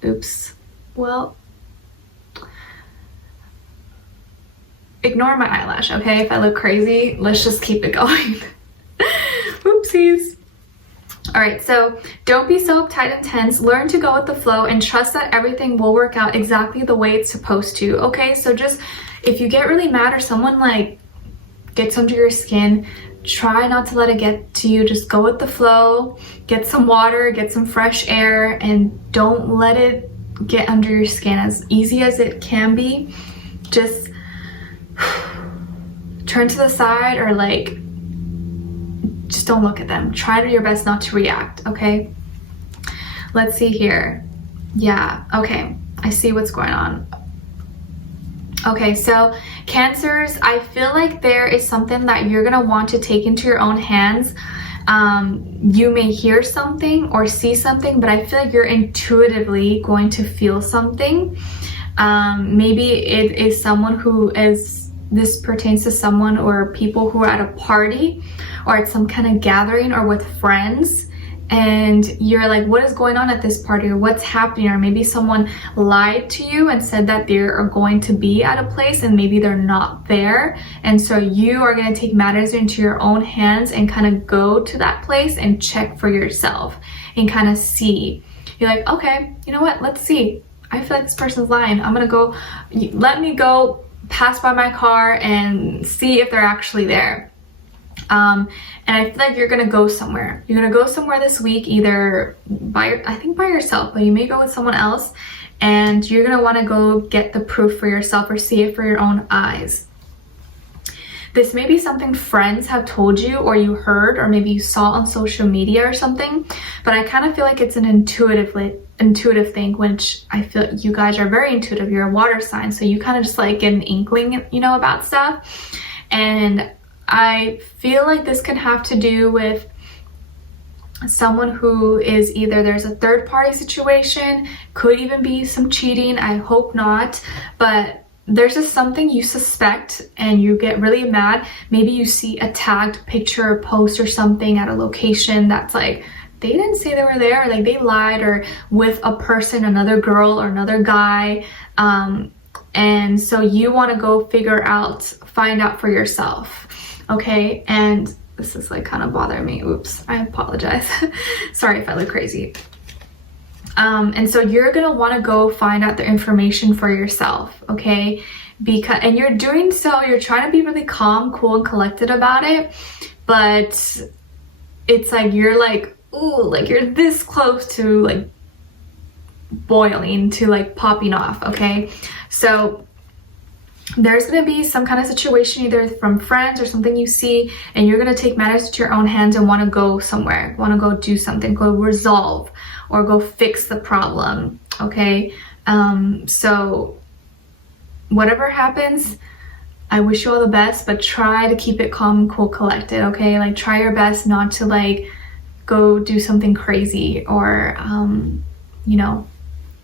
Oops. Well, ignore my eyelash, okay? If I look crazy, let's just keep it going. Oopsies. All right, so don't be so uptight and tense. Learn to go with the flow and trust that everything will work out exactly the way it's supposed to, okay? So just, if you get really mad or someone like gets under your skin, try not to let it get to you. Just go with the flow, get some water, get some fresh air, and don't let it get under your skin. As easy as it can be, just turn to the side, or like just don't look at them. Try your best not to react, okay? Let's see here. Yeah, okay, I see what's going on. Okay, so Cancers, I feel like there is something that you're gonna want to take into your own hands. You may hear something or see something, but I feel like you're intuitively going to feel something. Maybe it is someone who is this pertains to someone or people who are at a party or at some kind of gathering or with friends, and you're like, what is going on at this party, or what's happening? Or maybe someone lied to you and said that they are going to be at a place and maybe they're not there, and so you are going to take matters into your own hands and kind of go to that place and check for yourself and kind of see. You're like, okay, you know what, let's see, I feel like this person's lying, I'm gonna go, let me go pass by my car and see if they're actually there. And I feel like you're gonna go somewhere. You're gonna go somewhere this week, either by yourself, but you may go with someone else, and you're gonna want to go get the proof for yourself or see it for your own eyes. This may be something friends have told you, or you heard, or maybe you saw on social media or something, but I kind of feel like it's an intuitive thing, which I feel you guys are very intuitive. You're a water sign, so you kind of just like get an inkling, you know, about stuff. And I feel like this can have to do with someone who is either, there's a third party situation, could even be some cheating, I hope not, but there's just something you suspect and you get really mad. Maybe you see a tagged picture or post or something at a location that's like, they didn't say they were there, or like they lied, or with a person, another girl or another guy, and so you want to go find out for yourself, okay? And this is like kind of bothering me, oops, I apologize. Sorry if I look crazy. And so you're gonna want to go find out the information for yourself, okay? And you're doing so, you're trying to be really calm, cool, and collected about it, but it's like you're like, ooh, like you're this close to like boiling, to like popping off, okay? So there's going to be some kind of situation, either from friends or something you see, and you're going to take matters into your own hands and want to go somewhere, want to go do something, go resolve or go fix the problem, okay? So whatever happens, I wish you all the best, but try to keep it calm, cool, collected, okay? Like try your best not to like go do something crazy or you know,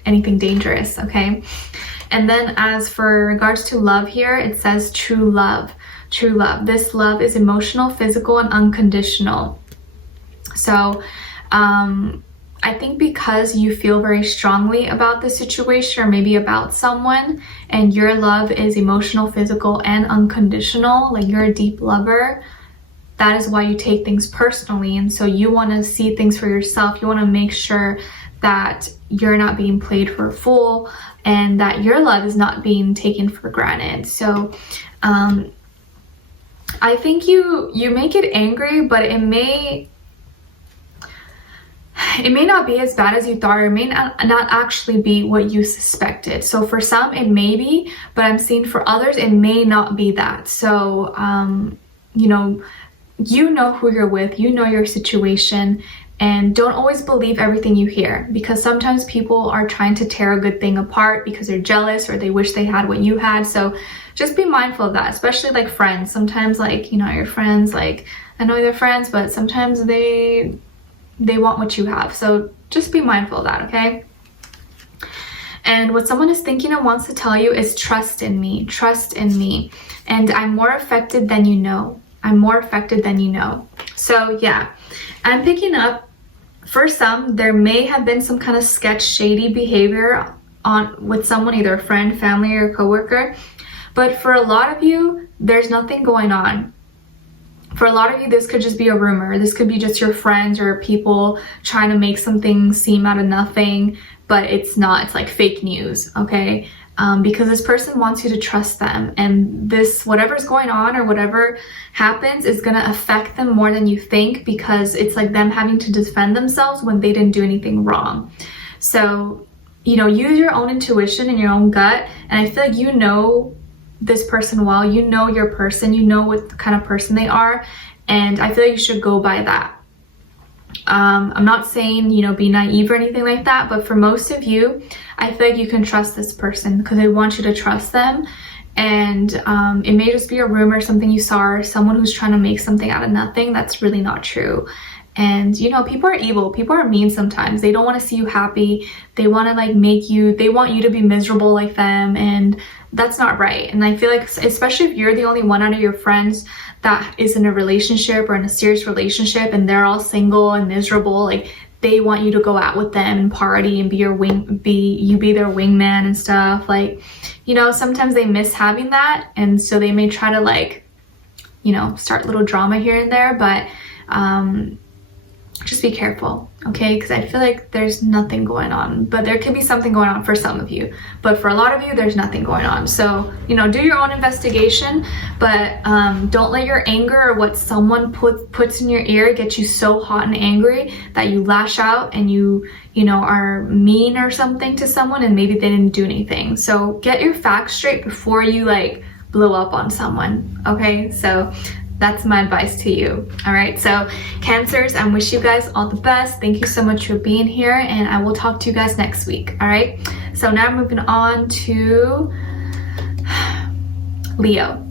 anything dangerous, okay? And then as for regards to love here, it says true love. True love. This love is emotional, physical, and unconditional. So I think because you feel very strongly about the situation, or maybe about someone, and your love is emotional, physical, and unconditional, like you're a deep lover, that is why you take things personally. And so you want to see things for yourself. You want to make sure that you're not being played for a fool and that your love is not being taken for granted. So I think you may get angry, but it may not be as bad as you thought, or it may not actually be what you suspected. So for some it may be, but I'm seeing for others it may not be that. So you know who you're with, you know your situation, and don't always believe everything you hear, because sometimes people are trying to tear a good thing apart because they're jealous or they wish they had what you had. So just be mindful of that, especially like friends. Sometimes, like, you know, your friends, like, I know they're friends, but sometimes they want what you have. So just be mindful of that, okay? And what someone is thinking and wants to tell you is trust in me, and I'm more affected than you know. I'm more affected than you know. So yeah, I'm picking up, for some, there may have been some kind of sketch, shady behavior with someone, either a friend, family, or coworker. But for a lot of you, there's nothing going on. For a lot of you, this could just be a rumor. This could be just your friends or people trying to make something seem out of nothing, but it's not. It's like fake news, okay? Because this person wants you to trust them, and this, whatever's going on or whatever happens, is going to affect them more than you think, because it's like them having to defend themselves when they didn't do anything wrong. So, you know, use your own intuition and your own gut, and I feel like you know this person well, you know your person, you know what kind of person they are, and I feel like you should go by that. I'm not saying, you know, be naive or anything like that, but for most of you, I feel like you can trust this person because they want you to trust them. And it may just be a rumor, something you saw, or someone who's trying to make something out of nothing. That's really not true. And you know, people are evil, people are mean sometimes. They don't want to see you happy. They want to like they want you to be miserable like them, and that's not right. And I feel like, especially if you're the only one out of your friends that is in a relationship or in a serious relationship and they're all single and miserable, like they want you to go out with them and party and be their wingman and stuff. Like, you know, sometimes they miss having that, and so they may try to like, you know, start little drama here and there, but just be careful, okay? Because I feel like there's nothing going on, but there could be something going on for some of you, but for a lot of you there's nothing going on. So, you know, do your own investigation, but don't let your anger or what someone puts in your ear get you so hot and angry that you lash out and you know, are mean or something to someone and maybe they didn't do anything. So get your facts straight before you like blow up on someone, okay? So that's my advice to you. All right, so Cancers, I wish you guys all the best. Thank you so much for being here, and I will talk to you guys next week. All right, so now moving on to Leo.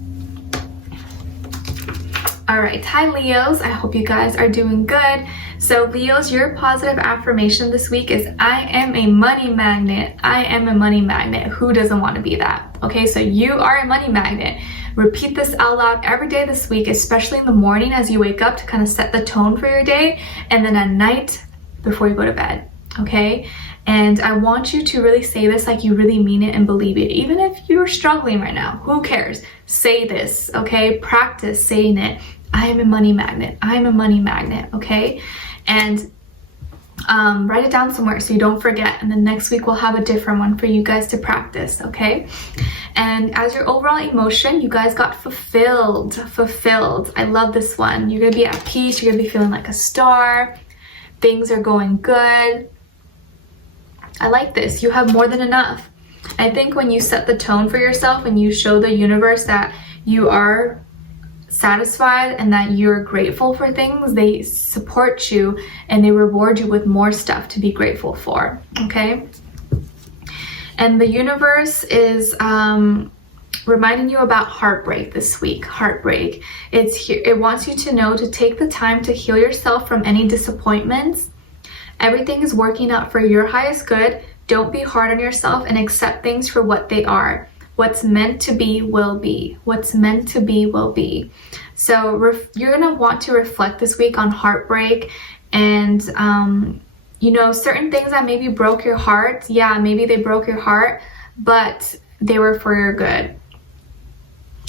All right, hi Leos, I hope you guys are doing good. So Leos, your positive affirmation this week is I am a money magnet. I am a money magnet. Who doesn't want to be that? Okay, so you are a money magnet. Repeat this out loud every day this week, especially in the morning as you wake up to kind of set the tone for your day, and then at night before you go to bed, okay? And I want you to really say this like you really mean it and believe it. Even if you're struggling right now, who cares? Say this, okay? Practice saying it. I am a money magnet. I am a money magnet, okay? And write it down somewhere so you don't forget, and then next week we'll have a different one for you guys to practice, okay? And as your overall emotion, you guys got fulfilled. I love this one. You're gonna be at peace. You're gonna be feeling like a star. Things are going good. I like this. You have more than enough. I think when you set the tone for yourself and you show the universe that you are satisfied and that you're grateful for things, they support you and they reward you with more stuff to be grateful for, okay? And the universe is reminding you about heartbreak this week. Heartbreak. It's here. It wants you to know to take the time to heal yourself from any disappointments. Everything is working out for your highest good. Don't be hard on yourself and accept things for what they are. What's meant to be will be. What's meant to be will be. So you're going to want to reflect this week on heartbreak and, you know, certain things that maybe broke your heart. Yeah, maybe they broke your heart, but they were for your good.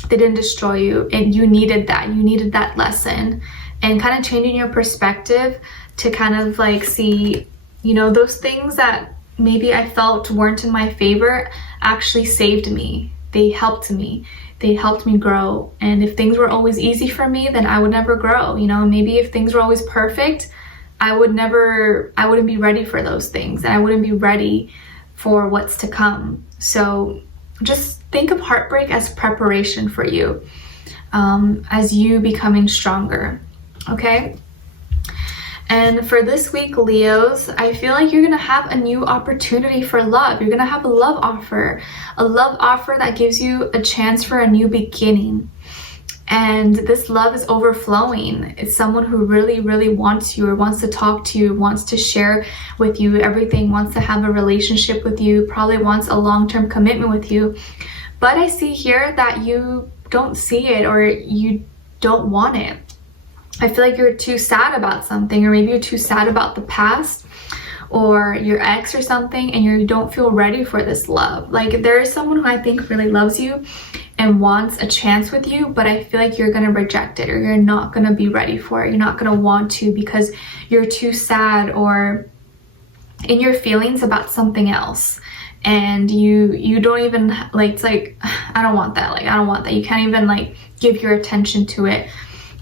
They didn't destroy you, and you needed that. You needed that lesson, and kind of changing your perspective to kind of like see, you know, those things that maybe I felt weren't in my favor actually saved me. They helped me. They helped me grow. And if things were always easy for me, then I would never grow. You know, maybe if things were always perfect, I wouldn't be ready for those things, and I wouldn't be ready for what's to come. So just think of heartbreak as preparation for you, as you becoming stronger, okay? And for this week, Leos, I feel like you're gonna have a new opportunity for love. You're gonna have a love offer that gives you a chance for a new beginning. And this love is overflowing. It's someone who really, really wants you, or wants to talk to you, wants to share with you everything, wants to have a relationship with you, probably wants a long-term commitment with you. But I see here that you don't see it, or you don't want it. I feel like you're too sad about something, or maybe you're too sad about the past or your ex or something, and you don't feel ready for this love. Like, there is someone who I think really loves you and wants a chance with you, but I feel like you're gonna reject it, or you're not gonna be ready for it. You're not gonna want to because you're too sad or in your feelings about something else. And you don't even like, it's like, I don't want that. Like, I don't want that. You can't even like give your attention to it.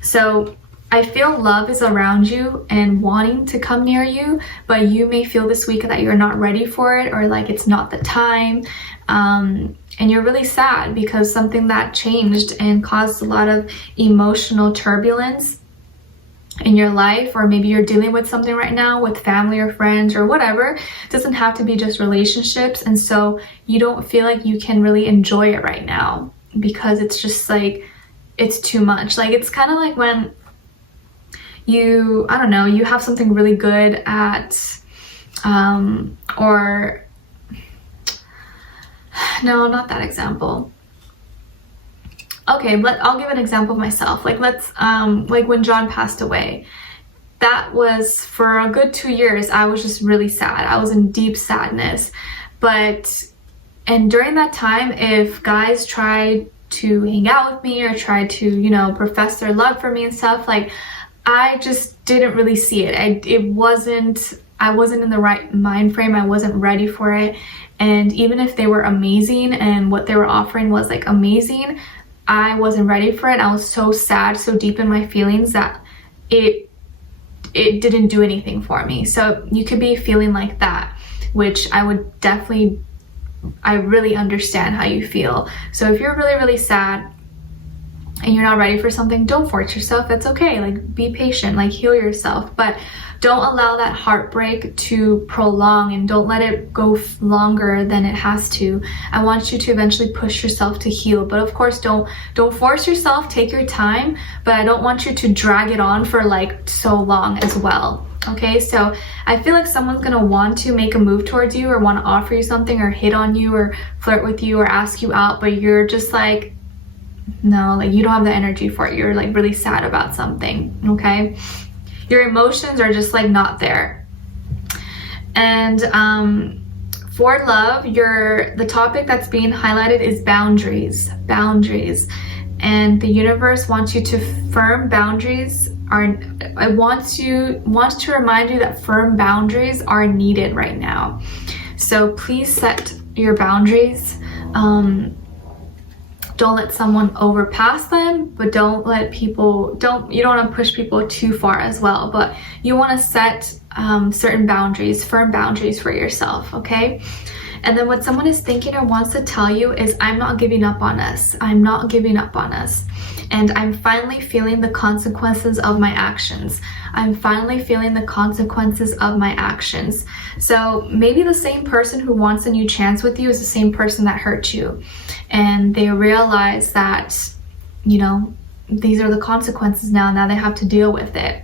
So I feel love is around you and wanting to come near you, but you may feel this week that you're not ready for it, or like it's not the time. And you're really sad because something that changed and caused a lot of emotional turbulence in your life, or maybe you're dealing with something right now with family or friends or whatever. It doesn't have to be just relationships. And so you don't feel like you can really enjoy it right now because it's just like, it's too much. Like, it's kind of like when you, I don't know, you have something really good at, or no, not that example. Okay, I'll give an example of myself. Like like when John passed away, that was for a good 2 years. I was just really sad. I was in deep sadness. And during that time, if guys tried to hang out with me or tried to, you know, profess their love for me and stuff, like, I just didn't really see it. I wasn't in the right mind frame. I wasn't ready for it. And even if they were amazing and what they were offering was like amazing, I wasn't ready for it. I was so sad, so deep in my feelings that it didn't do anything for me. So you could be feeling like that, which I really understand how you feel. So if you're really, really sad and you're not ready for something, don't force yourself. That's okay. Like, be patient, like, heal yourself, but don't allow that heartbreak to prolong, and don't let it go longer than it has to. I want you to eventually push yourself to heal, but of course don't force yourself. Take your time, but I don't want you to drag it on for like so long as well. Okay, so I feel like someone's gonna want to make a move towards you, or want to offer you something, or hit on you, or flirt with you, or ask you out, but you're just like, no, like, you don't have the energy for it. You're like really sad about something. Okay, your emotions are just like not there. And for love, the topic that's being highlighted is boundaries. And the universe wants you to firm boundaries. It wants to remind you that firm boundaries are needed right now. So please set your boundaries. Don't let someone overpass them, but you don't want to push people too far as well, but you want to set certain boundaries, firm boundaries for yourself, okay? And then what someone is thinking or wants to tell you is, I'm not giving up on us. I'm not giving up on us. And I'm finally feeling the consequences of my actions. I'm finally feeling the consequences of my actions. So maybe the same person who wants a new chance with you is the same person that hurt you. And they realize that, you know, these are the consequences now they have to deal with it.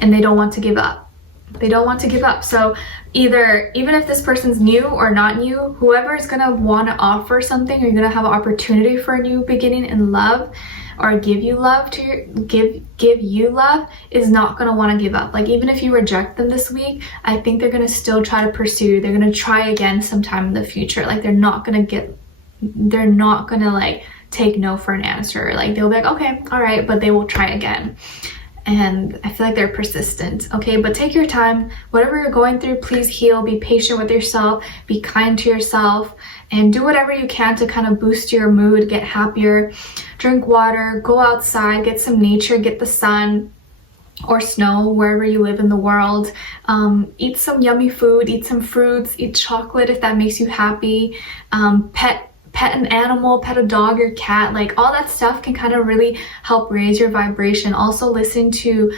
And they don't want to give up. They don't want to give up. So even if this person's new or not new, whoever is going to want to offer something, or you're going to have an opportunity for a new beginning in love, or give you love is not going to want to give up. Like, even if you reject them this week, I think they're going to still try to pursue. They're going to try again sometime in the future. Like, they're not going to like take no for an answer. Like, they'll be like, okay, all right, but they will try again. And I feel like they're persistent. Okay, but take your time. Whatever you're going through, please heal. Be patient with yourself. Be kind to yourself. And do whatever you can to kind of boost your mood, get happier. Drink water, go outside, get some nature, get the sun or snow wherever you live in the world. Eat some yummy food, eat some fruits, eat chocolate if that makes you happy. Pet an animal, pet a dog or cat, like all that stuff can kind of really help raise your vibration. Also listen to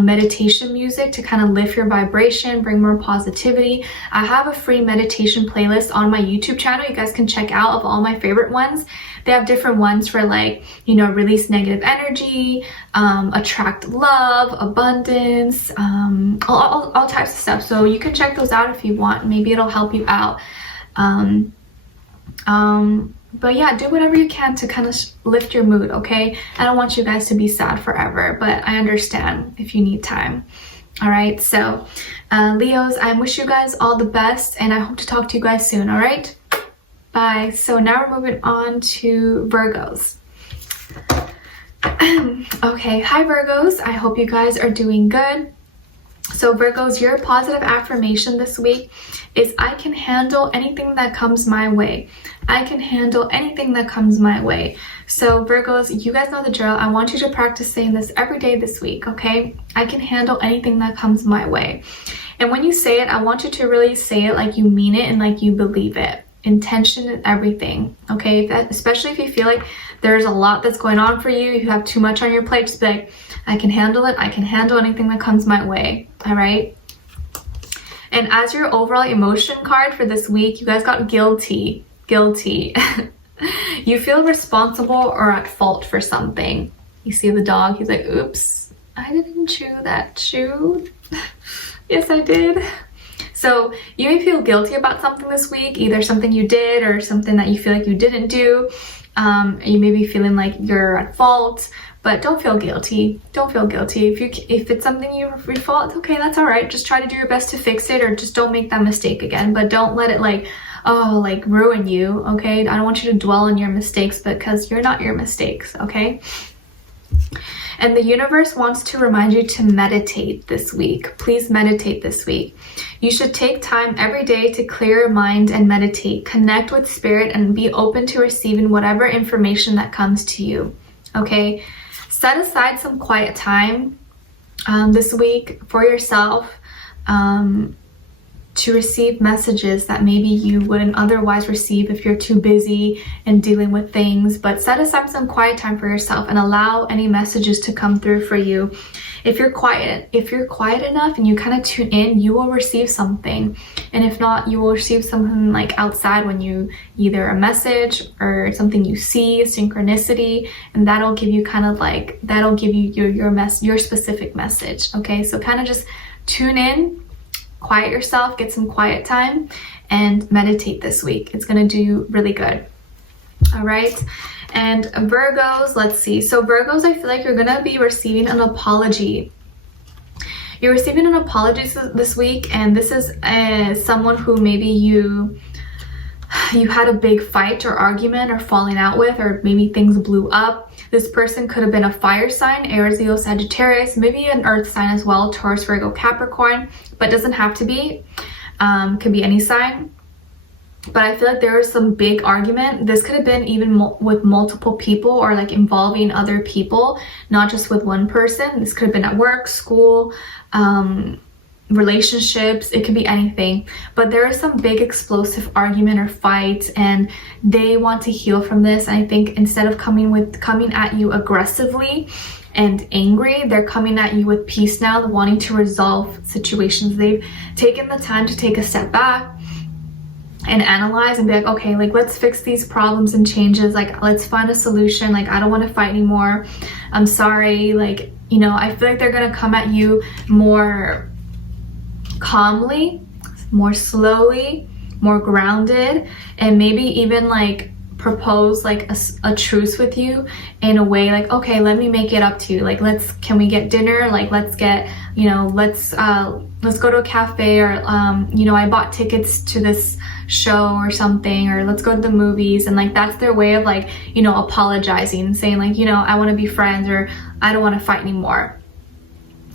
meditation music to kind of lift your vibration, bring more positivity. I have a free meditation playlist on my YouTube channel you guys can check out of all my favorite ones. They have different ones for, like, you know, release negative energy, attract love, abundance, all types of stuff. So you can check those out if you want. Maybe it'll help you out. But yeah, do whatever you can to kind of lift your mood, okay? I don't want you guys to be sad forever, but I understand if you need time. All right, so Leos, I wish you guys all the best, and I hope to talk to you guys soon. All right, bye. So now we're moving on to Virgos. Okay, hi Virgos, I hope you guys are doing good. So Virgos, your positive affirmation this week is, I can handle anything that comes my way. I can handle anything that comes my way. So Virgos, you guys know the drill. I want you to practice saying this every day this week, okay? I can handle anything that comes my way. And when you say it, I want you to really say it like you mean it and like you believe it. Intention and everything, okay? Especially if you feel like there's a lot that's going on for you, you have too much on your plate, just be like, I can handle it. I can handle anything that comes my way. All right. And as your overall emotion card for this week, you guys got guilty. You feel responsible or at fault for something. You see the dog, he's like, oops, I didn't chew that shoe. Yes, I did. So you may feel guilty about something this week, either something you did or something that you feel like you didn't do. You may be feeling like you're at fault, but don't feel guilty. Don't feel guilty. If it's something your fault, okay, that's all right. Just try to do your best to fix it, or just don't make that mistake again. But don't let it like ruin you, okay? I don't want you to dwell on your mistakes, because you're not your mistakes, okay? And the universe wants to remind you to meditate this week. Please meditate this week. You should take time every day to clear your mind and meditate. Connect with spirit and be open to receiving whatever information that comes to you. Okay? Set aside some quiet time this week for yourself to receive messages that maybe you wouldn't otherwise receive if you're too busy and dealing with things. But set aside some quiet time for yourself and allow any messages to come through for you. If you're quiet enough and you kind of tune in, you will receive something. And if not, you will receive something like outside, when you either a message or something you see, synchronicity, and that'll give you your specific message. Okay, so kind of just tune in, quiet yourself, get some quiet time, and meditate this week. It's going to do really good. All right. And Virgos, let's see. So Virgos, I feel like you're going to be receiving an apology. You're receiving an apology this week, and this is someone who maybe you had a big fight or argument or falling out with, or maybe things blew up. This person could have been a fire sign, Aries, Leo, Sagittarius, maybe an earth sign as well, Taurus, Virgo, Capricorn, but doesn't have to be. Could be any sign. But I feel like there was some big argument. This could have been even with multiple people, or like involving other people, not just with one person. This could have been at work, school, relationships. It could be anything. But there is some big explosive argument or fight, and they want to heal from this. And I think instead of coming at you aggressively and angry, they're coming at you with peace now, wanting to resolve situations. They've taken the time to take a step back and analyze and be like, okay, like let's fix these problems and changes, like let's find a solution, like I don't want to fight anymore, I'm sorry, like, you know, I feel like they're gonna come at you more calmly, more slowly, more grounded, and maybe even like propose like a truce with you in a way like, okay, let me make it up to you, like can we get dinner, like let's get, you know, let's go to a cafe, or you know, I bought tickets to this show or something, or let's go to the movies. And like that's their way of like, you know, apologizing, saying like, you know, I want to be friends, or I don't want to fight anymore.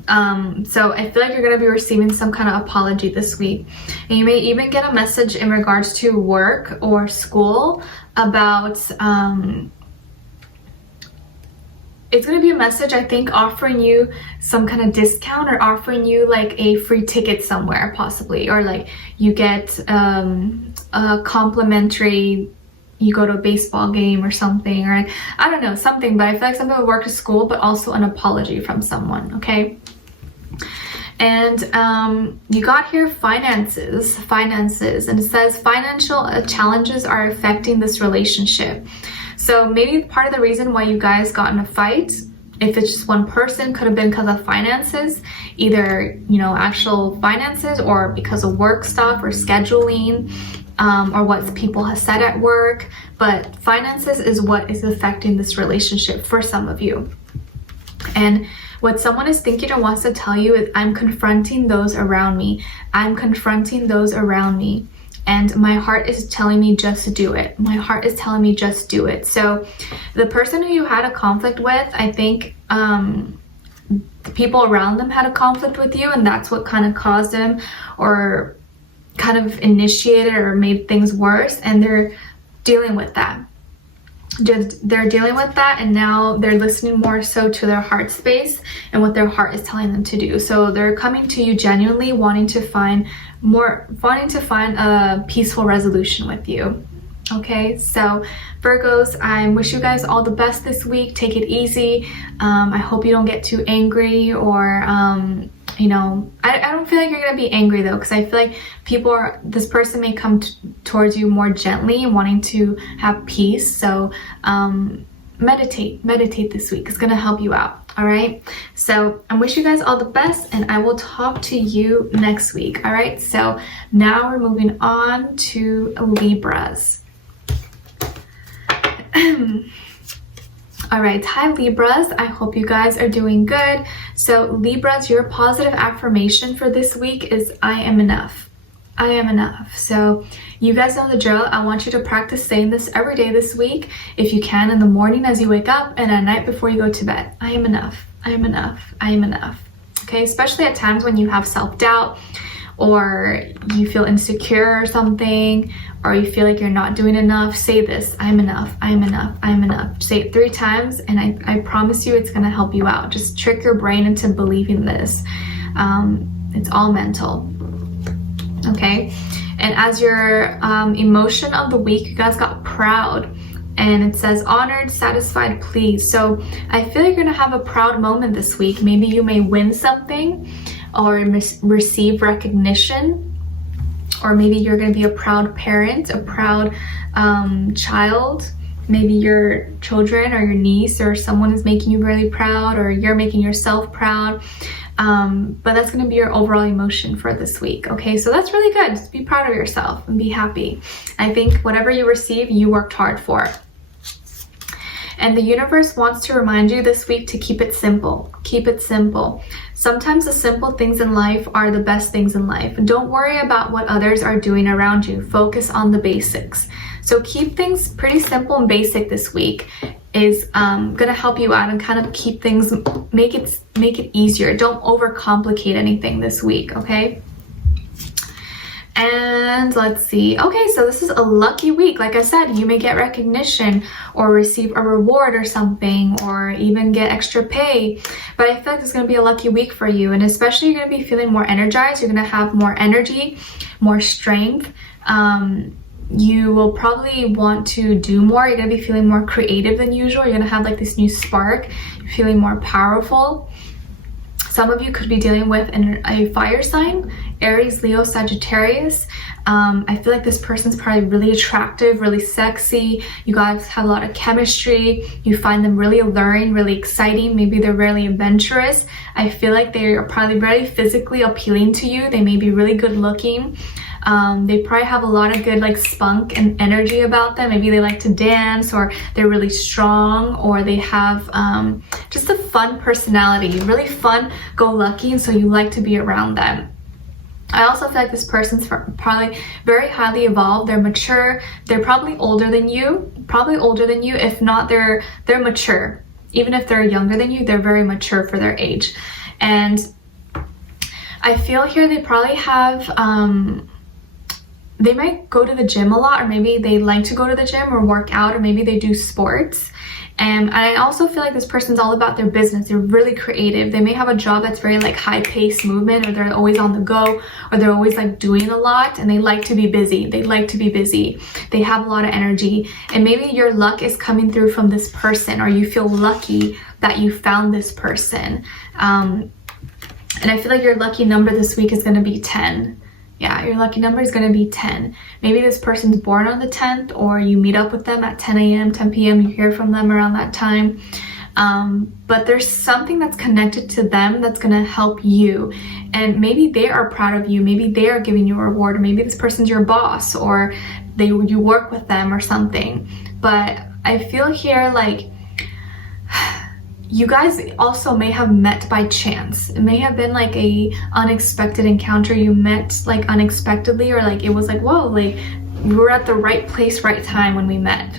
So I feel like you're going to be receiving some kind of apology this week, and you may even get a message in regards to work or school about it's going to be a message, I think, offering you some kind of discount, or offering you like a free ticket somewhere possibly, or like you get a complimentary, you go to a baseball game or something, or I don't know, something. But I feel like something would work to school, but also an apology from someone, okay? And you got here finances, and it says financial challenges are affecting this relationship. So maybe part of the reason why you guys got in a fight, if it's just one person, could have been because of finances, either, you know, actual finances, or because of work stuff or scheduling, or what people have said at work. But finances is what is affecting this relationship for some of you. And what someone is thinking or wants to tell you is, I'm confronting those around me. I'm confronting those around me. And my heart is telling me just do it. My heart is telling me just do it. So the person who you had a conflict with, I think the people around them had a conflict with you, and that's what kind of caused them, or kind of initiated or made things worse. And they're dealing with that. They're dealing with that, and now they're listening more so to their heart space and what their heart is telling them to do. So they're coming to you genuinely wanting to find a peaceful resolution with you. Okay, so Virgos, I wish you guys all the best this week. Take it easy. I hope you don't get too angry, or you know, I don't feel like you're gonna be angry though, because I feel like this person may come towards you more gently, wanting to have peace. So meditate this week. It's gonna help you out. All right, so I wish you guys all the best, and I will talk to you next week. All right, so now we're moving on to Libras. All right, hi Libras, I hope you guys are doing good. So Libras, your positive affirmation for this week is I am enough. I am enough. So you guys know the drill. I want you to practice saying this every day this week, if you can, in the morning as you wake up and at night before you go to bed. I am enough. I am enough. I am enough. Okay, especially at times when you have self-doubt, or you feel insecure or something, or you feel like you're not doing enough. Say this: I am enough. I am enough. I am enough. Say it 3 times, and I promise you it's going to help you out. Just trick your brain into believing this. It's all mental. Okay, and as your emotion of the week, you guys got proud, and it says honored, satisfied, pleased. So I feel like you're gonna have a proud moment this week. Maybe you may win something or receive recognition, or maybe you're gonna be a proud parent, a proud child. Maybe your children or your niece or someone is making you really proud, or you're making yourself proud. But that's going to be your overall emotion for this week. Okay, so that's really good. Just be proud of yourself and be happy. I think whatever you receive, you worked hard for. And the universe wants to remind you this week to keep it simple. Keep it simple. Sometimes the simple things in life are the best things in life. Don't worry about what others are doing around you. Focus on the basics. So keep things pretty simple and basic this week. Is gonna help you out and kind of keep things, make it easier. Don't overcomplicate anything this week, okay? And let's see. Okay, so this is a lucky week. Like I said, you may get recognition or receive a reward or something, or even get extra pay. But I feel like it's gonna be a lucky week for you, and especially you're gonna be feeling more energized. You're gonna have more energy, more strength. You will probably want to do more. You're going to be feeling more creative than usual. You're going to have like this new spark. You're feeling more powerful. Some of you could be dealing with a fire sign, Aries, Leo, Sagittarius. I feel like this person's probably really attractive, really sexy. You guys have a lot of chemistry. You find them really alluring, really exciting. Maybe they're really adventurous. I feel like they are probably very physically appealing to you. They may be really good looking. They probably have a lot of good like spunk and energy about them. Maybe they like to dance, or they're really strong, or they have just a fun personality, really fun, go lucky, and so you like to be around them. I also feel like this person's probably very highly evolved. They're mature. They're probably older than you. If not, they're mature. Even if they're younger than you, they're very mature for their age. And I feel here they probably have they might go to the gym a lot, or maybe they like to go to the gym or work out, or maybe they do sports. And I also feel like this person's all about their business. They're really creative. They may have a job that's very like high-paced movement, or they're always on the go, or they're always like doing a lot, and they like to be busy. They have a lot of energy, and maybe your luck is coming through from this person, or you feel lucky that you found this person. And I feel like your lucky number this week is going to be 10. Yeah, your lucky number is going to be 10. Maybe this person's born on the 10th, or you meet up with them at 10 a.m., 10 p.m., you hear from them around that time. But there's something that's connected to them that's going to help you. And maybe they are proud of you. Maybe they are giving you a reward, or maybe this person's your boss, or you work with them or something. But I feel here like you guys also may have met by chance. It may have been like a unexpected encounter. You met like unexpectedly, or like it was like, whoa, like we were at the right place, right time when we met.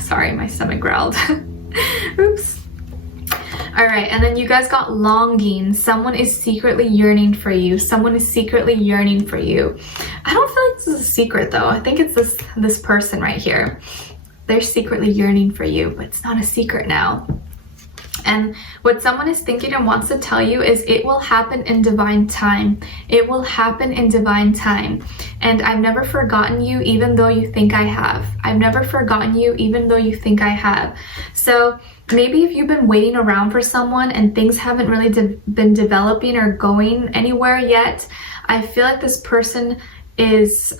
Sorry, my stomach growled. Oops. All right, and then you guys got longing. Someone is secretly yearning for you. Someone is secretly yearning for you. I don't feel like this is a secret though. I think it's this person right here. They're secretly yearning for you, but it's not a secret now. And what someone is thinking and wants to tell you is it will happen in divine time. It will happen in divine time. And I've never forgotten you, even though you think I have. I've never forgotten you, even though you think I have. So maybe if you've been waiting around for someone and things haven't really been developing or going anywhere yet, I feel like this person is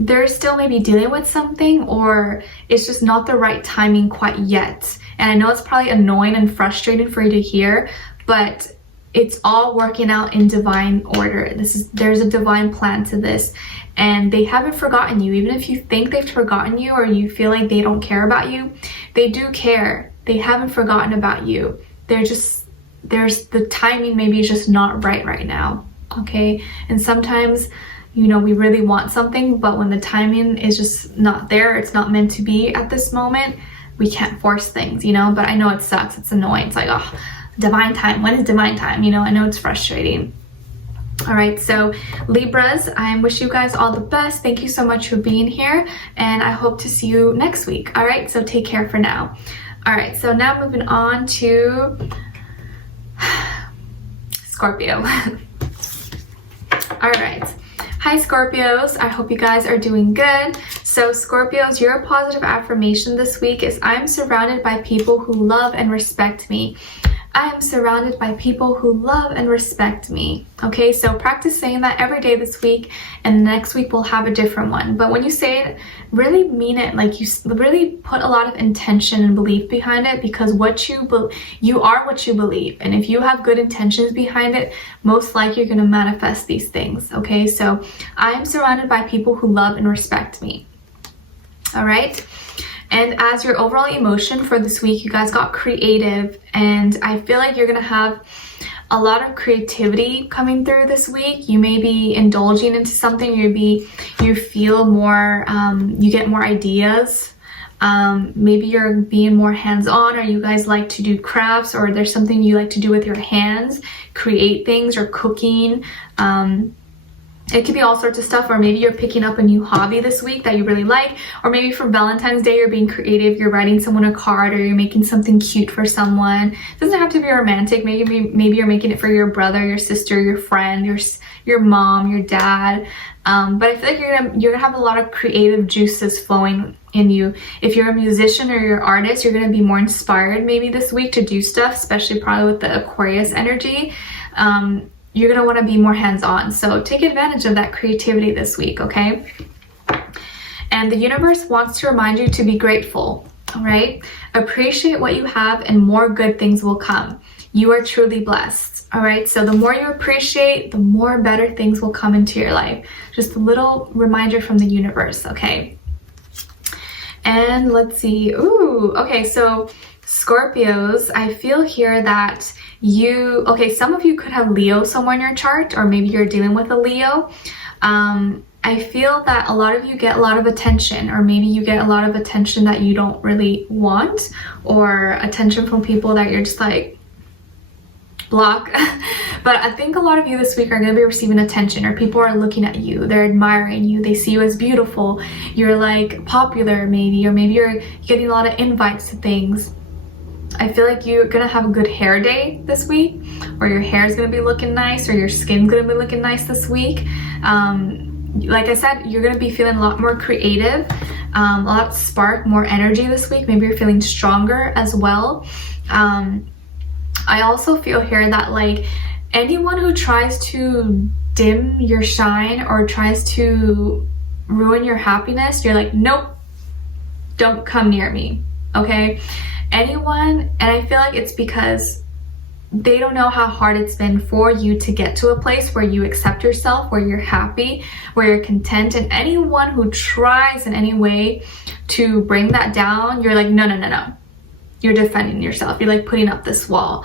they're still maybe dealing with something, or it's just not the right timing quite yet. And I know it's probably annoying and frustrating for you to hear, but it's all working out in divine order. There's a divine plan to this, and they haven't forgotten you. Even if you think they've forgotten you, or you feel like they don't care about you, they do care. They haven't forgotten about you. There's the timing maybe is just not right now, okay? And sometimes, you know, we really want something, but when the timing is just not there, it's not meant to be at this moment, we can't force things, you know? But I know it sucks, it's annoying. It's like, oh, divine time, when is divine time? You know, I know it's frustrating. All right, so Libras, I wish you guys all the best. Thank you so much for being here, and I hope to see you next week. All right, so take care for now. All right, so now moving on to Scorpio. All right. Hi Scorpios, I hope you guys are doing good. So Scorpios, your positive affirmation this week is I'm surrounded by people who love and respect me. I am surrounded by people who love and respect me. Okay, so practice saying that every day this week, and next week we'll have a different one. But when you say it, really mean it. Like, you really put a lot of intention and belief behind it, because you are what you believe. And if you have good intentions behind it, most likely you're going to manifest these things. Okay, so I am surrounded by people who love and respect me. All right. And as your overall emotion for this week, you guys got creative, and I feel like you're gonna have a lot of creativity coming through this week. You may be indulging into something, you feel more, you get more ideas. Maybe you're being more hands-on, or you guys like to do crafts, or there's something you like to do with your hands, create things, or cooking. It could be all sorts of stuff, or maybe you're picking up a new hobby this week that you really like, or maybe for Valentine's Day you're being creative, you're writing someone a card, or you're making something cute for someone. It doesn't have to be romantic. Maybe you're making it for your brother, your sister, your friend, your mom, your dad. But I feel like you're gonna have a lot of creative juices flowing in you. If you're a musician or you're an artist, you're gonna be more inspired maybe this week to do stuff, especially probably with the Aquarius energy. You're going to want to be more hands-on. So take advantage of that creativity this week, okay? And the universe wants to remind you to be grateful, all right? Appreciate what you have, and more good things will come. You are truly blessed, all right? So the more you appreciate, the more better things will come into your life. Just a little reminder from the universe, okay? And let's see. Ooh, okay, so Scorpios, I feel here that some of you could have Leo somewhere in your chart, or maybe you're dealing with a Leo. I feel that a lot of you get a lot of attention, or maybe you get a lot of attention that you don't really want, or attention from people that you're just like, block. But I think a lot of you this week are going to be receiving attention, or people are looking at you, they're admiring you, they see you as beautiful, you're like popular maybe, or maybe you're getting a lot of invites to things. I feel like you're gonna have a good hair day this week, or your hair is gonna be looking nice, or your skin's gonna be looking nice this week. Like I said, you're gonna be feeling a lot more creative, a lot spark, more energy this week. Maybe you're feeling stronger as well. I also feel here that like anyone who tries to dim your shine or tries to ruin your happiness, you're like, nope, don't come near me, okay? Anyone, and I feel like it's because they don't know how hard it's been for you to get to a place where you accept yourself, where you're happy, where you're content. And anyone who tries in any way to bring that down, you're like, no. You're defending yourself. You're like putting up this wall.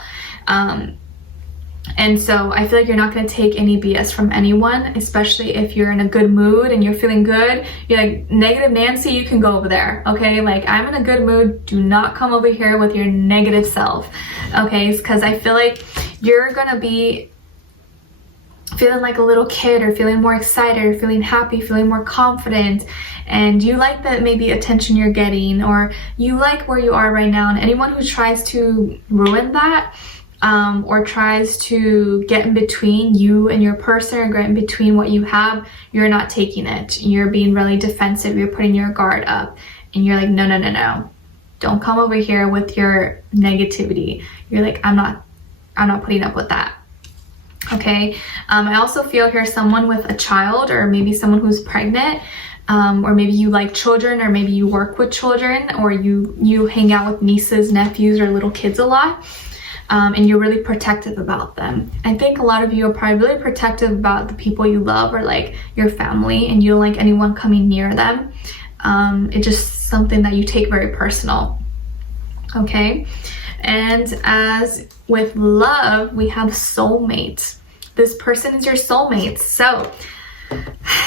And so I feel like you're not going to take any BS from anyone, especially if you're in a good mood and you're feeling good. You're like, negative Nancy, you can go over there, okay? Like, I'm in a good mood. Do not come over here with your negative self, okay? Because I feel like you're going to be feeling like a little kid, or feeling more excited, or feeling happy, feeling more confident. And you like the maybe attention you're getting, or you like where you are right now. And anyone who tries to ruin that, or tries to get in between you and your person, or get in between what you have, you're not taking it. You're being really defensive. You're putting your guard up, and you're like, no. Don't come over here with your negativity. You're like, I'm not putting up with that. Okay. I also feel here someone with a child, or maybe someone who's pregnant. or maybe you like children, or maybe you work with children, or you hang out with nieces, nephews, or little kids a lot, and you're really protective about them. I think a lot of you are probably really protective about the people you love, or like your family, and you don't like anyone coming near them. It's just something that you take very personal. Okay, and as with love, we have soulmate. This person is your soulmate. So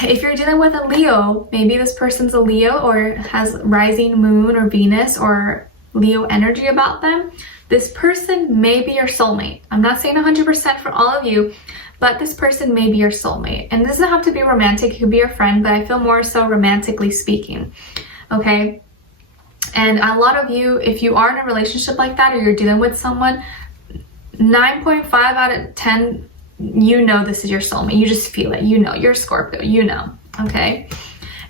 if you're dealing with a Leo, maybe this person's a Leo or has rising moon or Venus or Leo energy about them. This person may be your soulmate. I'm not saying 100% for all of you, but this person may be your soulmate. And this doesn't have to be romantic. It could be your friend, but I feel more so romantically speaking. Okay. And a lot of you, if you are in a relationship like that, or you're dealing with someone, 9.5 out of 10, you know this is your soulmate. You just feel it. You know, you're a Scorpio, you know, okay?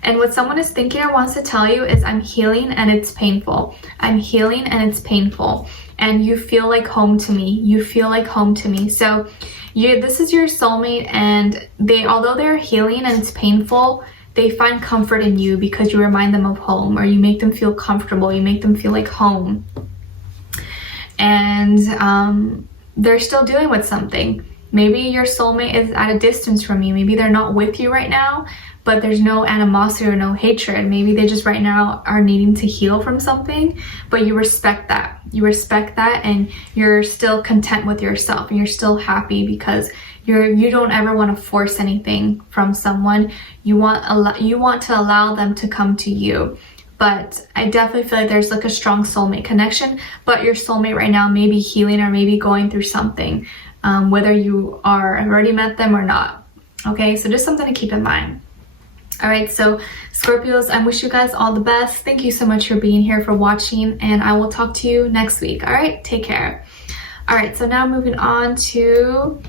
And what someone is thinking or wants to tell you is, I'm healing and it's painful. I'm healing and it's painful. And you feel like home to me. You feel like home to me. So this is your soulmate, and although they're healing and it's painful, they find comfort in you because you remind them of home, or you make them feel comfortable. You make them feel like home. And they're still dealing with something. Maybe your soulmate is at a distance from you. Maybe they're not with you right now, but there's no animosity or no hatred. Maybe they just right now are needing to heal from something, but you respect that. You respect that, and you're still content with yourself, and you're still happy because you don't ever want to force anything from someone. You want to allow them to come to you. But I definitely feel like there's like a strong soulmate connection, but your soulmate right now may be healing or maybe going through something. Whether you have already met them or not. Okay, so just something to keep in mind. All right, so Scorpios, I wish you guys all the best. Thank you so much for being here, for watching, and I will talk to you next week. All right, take care. All right, so now moving on to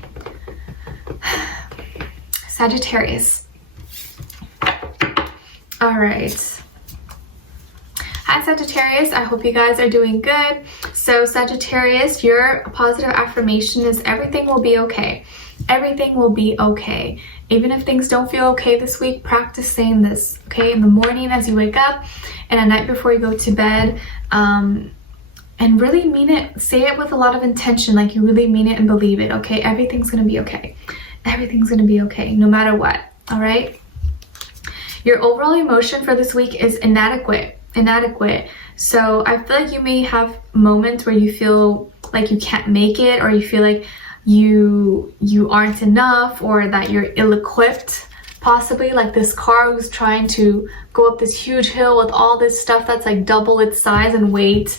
Sagittarius. All right. Hi Sagittarius, I hope you guys are doing good. So Sagittarius, your positive affirmation is everything will be okay. Everything will be okay. Even if things don't feel okay this week, practice saying this, okay? In the morning as you wake up, and at night before you go to bed, and really mean it. Say it with a lot of intention, like you really mean it and believe it, okay? Everything's gonna be okay. Everything's gonna be okay, no matter what, all right? Your overall emotion for this week is inadequate. So I feel like you may have moments where you feel like you can't make it, or you feel like you aren't enough, or that you're ill-equipped, possibly like this car who's trying to go up this huge hill with all this stuff that's like double its size and weight,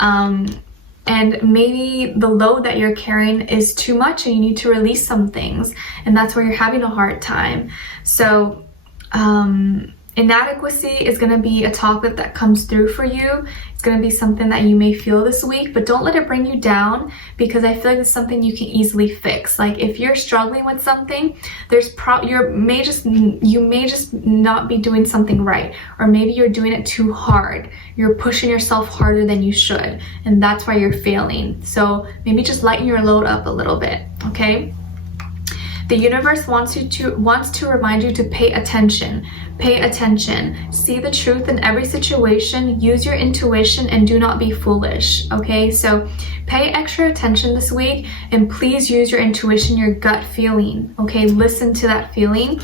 and maybe the load that you're carrying is too much and you need to release some things, and that's where you're having a hard time. So inadequacy is going to be a topic that comes through for you. It's going to be something that you may feel this week, but don't let it bring you down, because I feel like it's something you can easily fix. Like if you're struggling with something, you may just not be doing something right, or maybe you're doing it too hard. You're pushing yourself harder than you should, and that's why you're failing. So maybe just lighten your load up a little bit, okay? The universe wants to remind you to pay attention. Pay attention. See the truth in every situation. Use your intuition and do not be foolish. Okay, so pay extra attention this week, and please use your intuition, your gut feeling. Okay, listen to that feeling,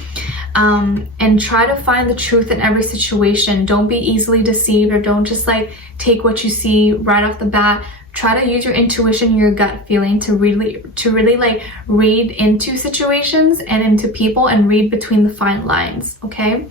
and try to find the truth in every situation. Don't be easily deceived, or don't just like take what you see right off the bat. Try to use your intuition, your gut feeling to really like read into situations and into people, and read between the fine lines, okay?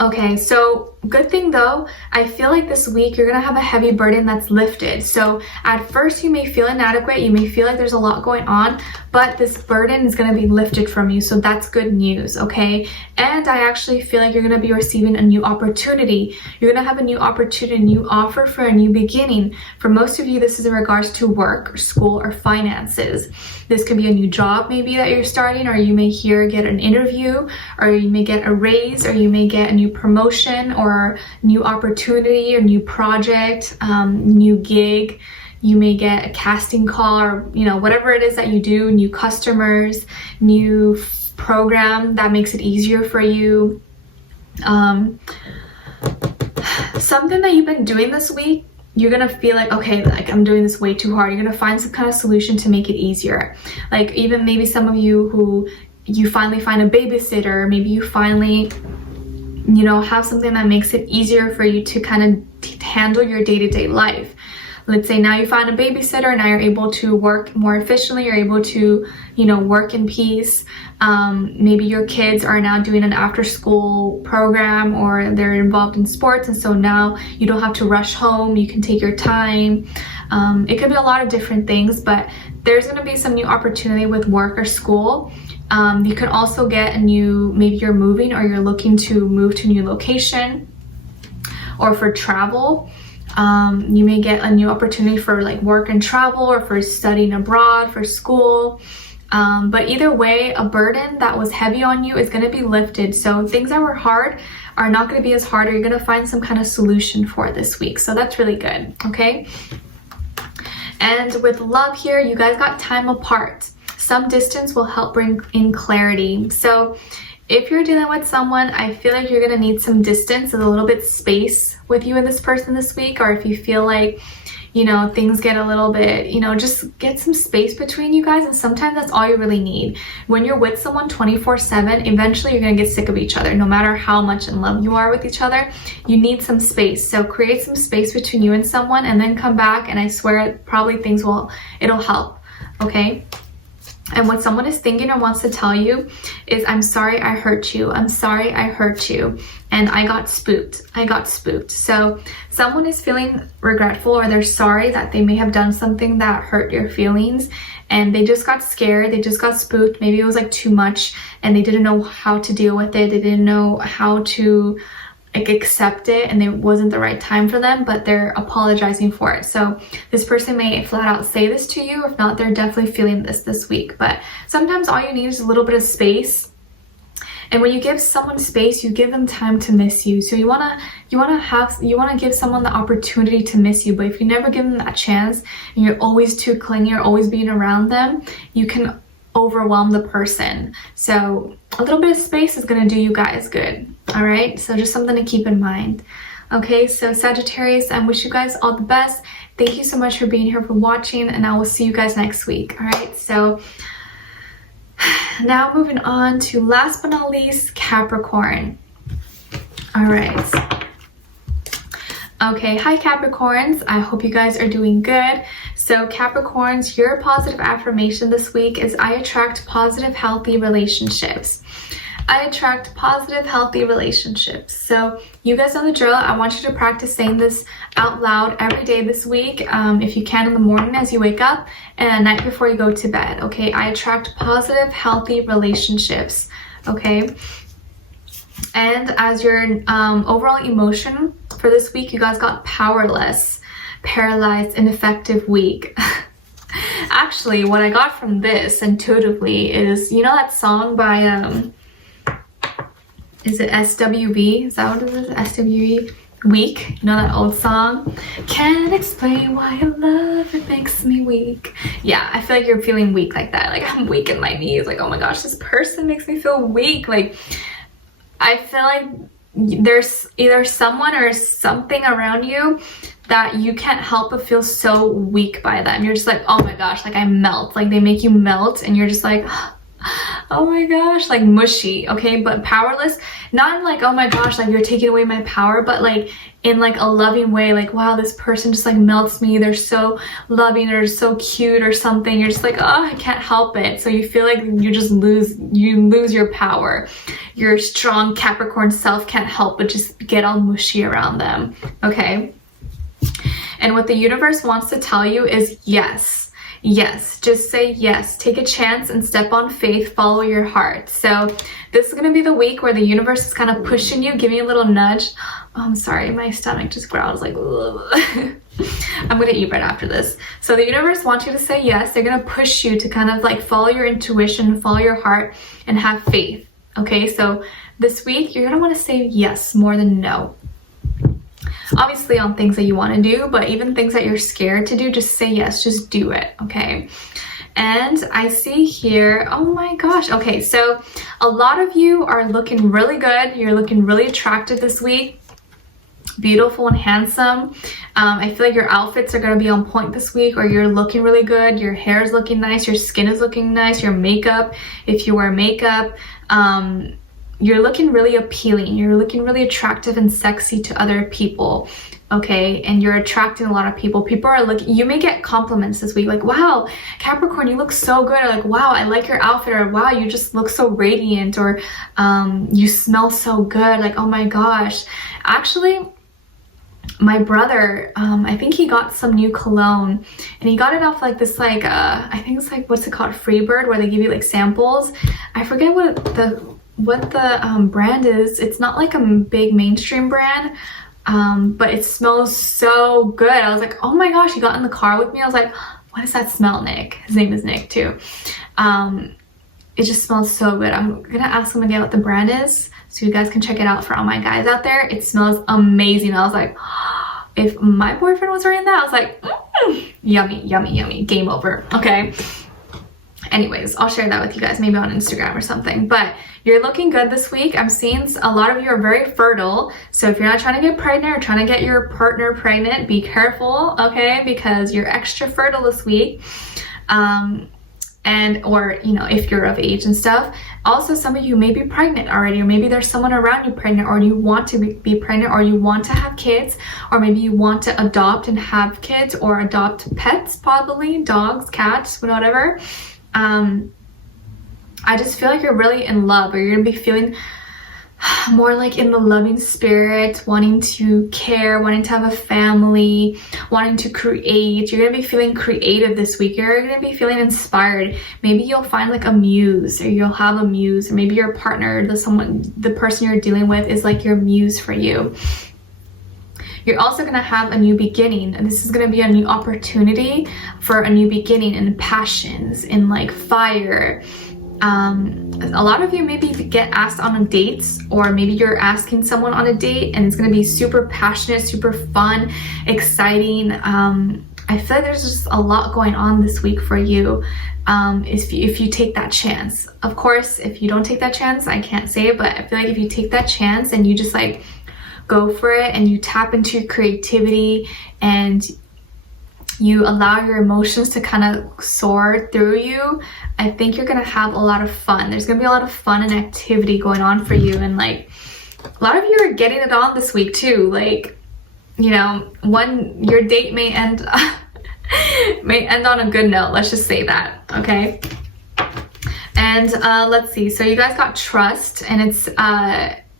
Okay, so good thing though, I feel like this week you're gonna have a heavy burden that's lifted. So at first you may feel inadequate, you may feel like there's a lot going on, but this burden is gonna be lifted from you. So that's good news, okay? And I actually feel like you're gonna be receiving a new opportunity. You're gonna have a new opportunity, a new offer for a new beginning. For most of you, this is in regards to work or school or finances. This could be a new job maybe that you're starting, or you may get an interview, or you may get a raise, or you may get a new promotion, or new opportunity, or new project, new gig. You may get a casting call, or whatever it is that you do, new customers, new program that makes it easier for you. Something that you've been doing this week, you're gonna feel like, okay, like I'm doing this way too hard. You're gonna find some kind of solution to make it easier. Like even maybe some of you who you finally find a babysitter, maybe you finally, you know, have something that makes it easier for you to kind of handle your day-to-day life. Let's say now you find a babysitter, now you're able to work more efficiently, you're able to, you know, work in peace. Maybe your kids are now doing an after-school program, or they're involved in sports, and so now you don't have to rush home, you can take your time. It could be a lot of different things, but there's going to be some new opportunity with work or school. You could also get a new, maybe you're moving or you're looking to move to a new location, or for travel. You may get a new opportunity for like work and travel, or for studying abroad, for school. But either way, a burden that was heavy on you is going to be lifted. So things that were hard are not going to be as hard, or you're going to find some kind of solution for it this week. So that's really good, okay? And with love here, you guys got time apart. Some distance will help bring in clarity. So if you're dealing with someone, I feel like you're going to need some distance and a little bit space with you and this person this week. Or if you feel like, you know, things get a little bit, you know, just get some space between you guys. And sometimes that's all you really need. When you're with someone 24/7, eventually you're going to get sick of each other. No matter how much in love you are with each other, you need some space. So create some space between you and someone, and then come back, and I swear probably it'll help, okay? And what someone is thinking or wants to tell you is, I'm sorry I hurt you. I'm sorry I hurt you. And I got spooked. I got spooked. So someone is feeling regretful, or they're sorry that they may have done something that hurt your feelings, and they just got scared. They just got spooked. Maybe it was like too much and they didn't know how to deal with it. They didn't know how to like accept it, and it wasn't the right time for them, but they're apologizing for it. So this person may flat out say this to you, or if not, they're definitely feeling this week. But sometimes all you need is a little bit of space. And when you give someone space, you give them time to miss you. So you wanna give someone the opportunity to miss you. But if you never give them that chance, and you're always too clingy, or always being around them, you can overwhelm the person. So a little bit of space is going to do you guys good. All right, so just something to keep in mind. Okay, so Sagittarius, I wish you guys all the best. Thank you so much for being here, for watching, and I will see you guys next week. All right, so now moving on to last but not least, Capricorn. All right. Okay, hi Capricorns. I hope you guys are doing good. So Capricorns, your positive affirmation this week is, I attract positive, healthy relationships. I attract positive, healthy relationships. So you guys know the drill. I want you to practice saying this out loud every day this week. If you can, in the morning as you wake up, and at night before you go to bed. Okay, I attract positive, healthy relationships. Okay. And as your overall emotion for this week, you guys got powerless, paralyzed, ineffective, weak. Actually, what I got from this intuitively is, you know that song by, is it SWV? Is that what it is? SWV? Weak. You know that old song? Can't explain why I love it makes me weak. Yeah, I feel like you're feeling weak like that. Like, I'm weak in my knees. Like, oh my gosh, this person makes me feel weak. Like, I feel like there's either someone or something around you that you can't help but feel so weak by them. You're just like, oh my gosh, like I melt. Like they make you melt, and you're just like, oh my gosh, like mushy. Okay, but powerless, not in like, oh my gosh, like you're taking away my power, but like in like a loving way. Like, wow, this person just like melts me. They're so loving, or so cute or something. You're just like, oh, I can't help it. So you feel like you just lose your power. Your strong Capricorn self can't help but just get all mushy around them. Okay. And what the universe wants to tell you is yes. Yes, just say yes. Take a chance and step on faith. Follow your heart. So this is going to be the week where the universe is kind of pushing you, giving you a little nudge. Oh, I'm sorry, my stomach just growls like, I'm going to eat right after this. So the universe wants you to say yes. They're going to push you to kind of like follow your intuition, follow your heart, and have faith. Okay, so this week you're going to want to say yes more than no. Obviously on things that you want to do, but even things that you're scared to do, just say yes, just do it, okay? And I see here, oh my gosh. Okay, so a lot of you are looking really good. You're looking really attractive this week. Beautiful and handsome. I feel like your outfits are going to be on point this week, or you're looking really good. Your hair is looking nice. Your skin is looking nice. Your makeup, if you wear makeup, you're looking really appealing. You're looking really attractive and sexy to other people. Okay, and you're attracting a lot of people. People are looking, you may get compliments this week, like, wow, Capricorn, you look so good, or like, wow, I like your outfit, or wow, you just look so radiant, or you smell so good, like, oh my gosh. Actually, my brother, I think he got some new cologne, and he got it off like this, like, I think it's like, what's it called, Freebird, where they give you like samples. I forget what the brand is. It's not like a big mainstream brand, but it smells so good. I was like, oh my gosh, he got in the car with me. I was like, what does that smell, Nick? His name is Nick too. It just smells so good. I'm gonna ask him again what the brand is, so you guys can check it out for all my guys out there. It smells amazing. I was like, if my boyfriend was wearing that, I was like, yummy, yummy, yummy, game over. Okay. Anyways, I'll share that with you guys, maybe on Instagram or something. But you're looking good this week. I'm seeing a lot of you are very fertile. So if you're not trying to get pregnant or trying to get your partner pregnant, be careful, okay? Because you're extra fertile this week. Or, you know, if you're of age and stuff. Also, some of you may be pregnant already, or maybe there's someone around you pregnant, or you want to be pregnant, or you want to have kids, or maybe you want to adopt and have kids, or adopt pets, probably, dogs, cats, whatever. I just feel like you're really in love, or you're gonna be feeling more like in the loving spirit, wanting to care, wanting to have a family, wanting to create. You're gonna be feeling creative this week. You're gonna be feeling inspired. Maybe you'll find like a muse, or you'll have a muse, or maybe your partner, the person you're dealing with is like your muse for you. You're also going to have a new beginning, and this is going to be a new opportunity for a new beginning in passions, in like fire. A lot of you maybe get asked on a date, or maybe you're asking someone on a date, and it's going to be super passionate, super fun, exciting. I feel like there's just a lot going on this week for you, if you take that chance. Of course, if you don't take that chance, I can't say it, but I feel like if you take that chance and you just like go for it, and you tap into your creativity, and you allow your emotions to kind of soar through you, I think you're gonna have a lot of fun. There's gonna be a lot of fun and activity going on for you, and like a lot of you are getting it on this week too. Like, you know, your date may end on a good note. Let's just say that, okay? And let's see. So you guys got trust, and it's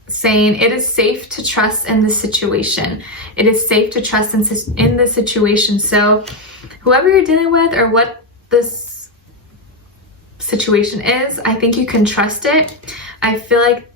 saying it is safe to trust in this situation. It is safe to trust in this situation. So whoever you're dealing with, or what this situation is, I think you can trust it. I feel like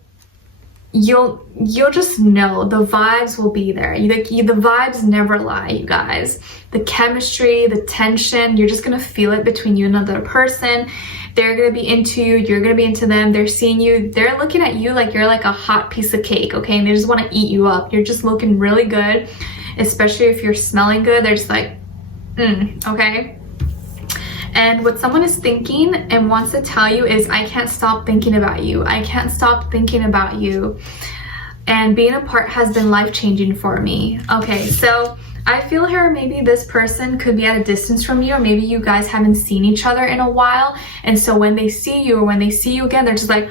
you'll just know the vibes will be there. The vibes never lie, you guys. The chemistry, the tension, you're just gonna feel it between you and another person. They're gonna be into you, you're gonna be into them. They're seeing you, they're looking at you like you're like a hot piece of cake, okay? And they just want to eat you up. You're just looking really good, especially if you're smelling good. They're just like, okay? And what someone is thinking and wants to tell you is, I can't stop thinking about you. I can't stop thinking about you. And being apart has been life-changing for me. Okay, so I feel here maybe this person could be at a distance from you, or maybe you guys haven't seen each other in a while. And so when they see you, or when they see you again, they're just like,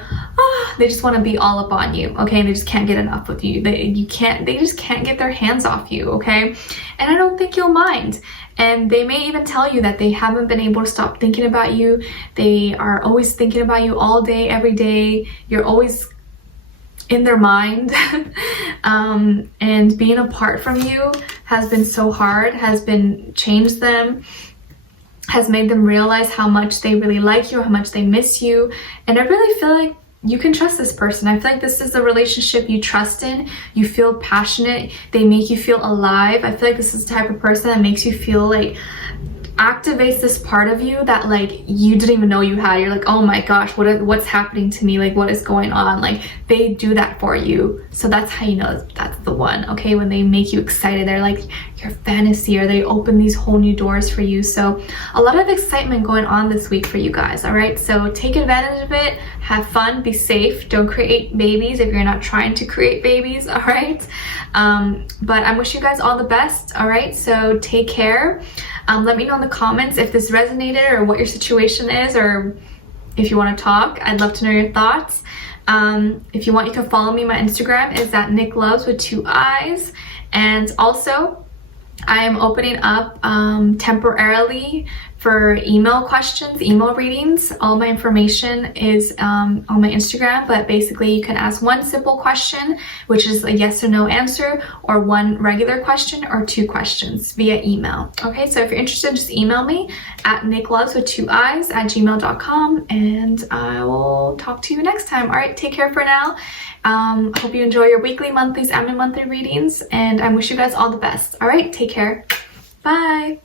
they just want to be all up on you, okay? And they just can't get enough with you. They just can't get their hands off you, okay? And I don't think you'll mind. And they may even tell you that they haven't been able to stop thinking about you. They are always thinking about you all day, every day. You're always in their mind. And being apart from you has been so hard, has been changed them, has made them realize how much they really like you, how much they miss you. And I really feel like you can trust this person. I feel like this is a relationship you trust in. You feel passionate. They make you feel alive. I feel like this is the type of person that makes you feel like activates this part of you that like you didn't even know you had. You're like, oh my gosh, what's happening to me? Like, what is going on? Like, they do that for you. So that's how you know that's the one, okay? When they make you excited, they're like your fantasy, or they open these whole new doors for you. So a lot of excitement going on this week for you guys, all right? So take advantage of it, have fun, be safe, don't create babies if you're not trying to create babies, all right? But I'm wishing you guys all the best, all right? So take care. Let me know in the comments if this resonated or what your situation is, or if you want to talk. I'd love to know your thoughts. If you want, you can follow me. My Instagram is at NicLoves with 2 eyes. And also, I am opening up temporarily for email questions, email readings. All my information is on my Instagram, but basically you can ask one simple question, which is a yes or no answer, or one regular question, or 2 questions via email. Okay, so if you're interested, just email me at NicLoves with 2 eyes at gmail.com, and I will talk to you next time. All right, take care for now. Hope you enjoy your weekly, monthlies, and my monthly readings, and I wish you guys all the best. All right, take care. Bye.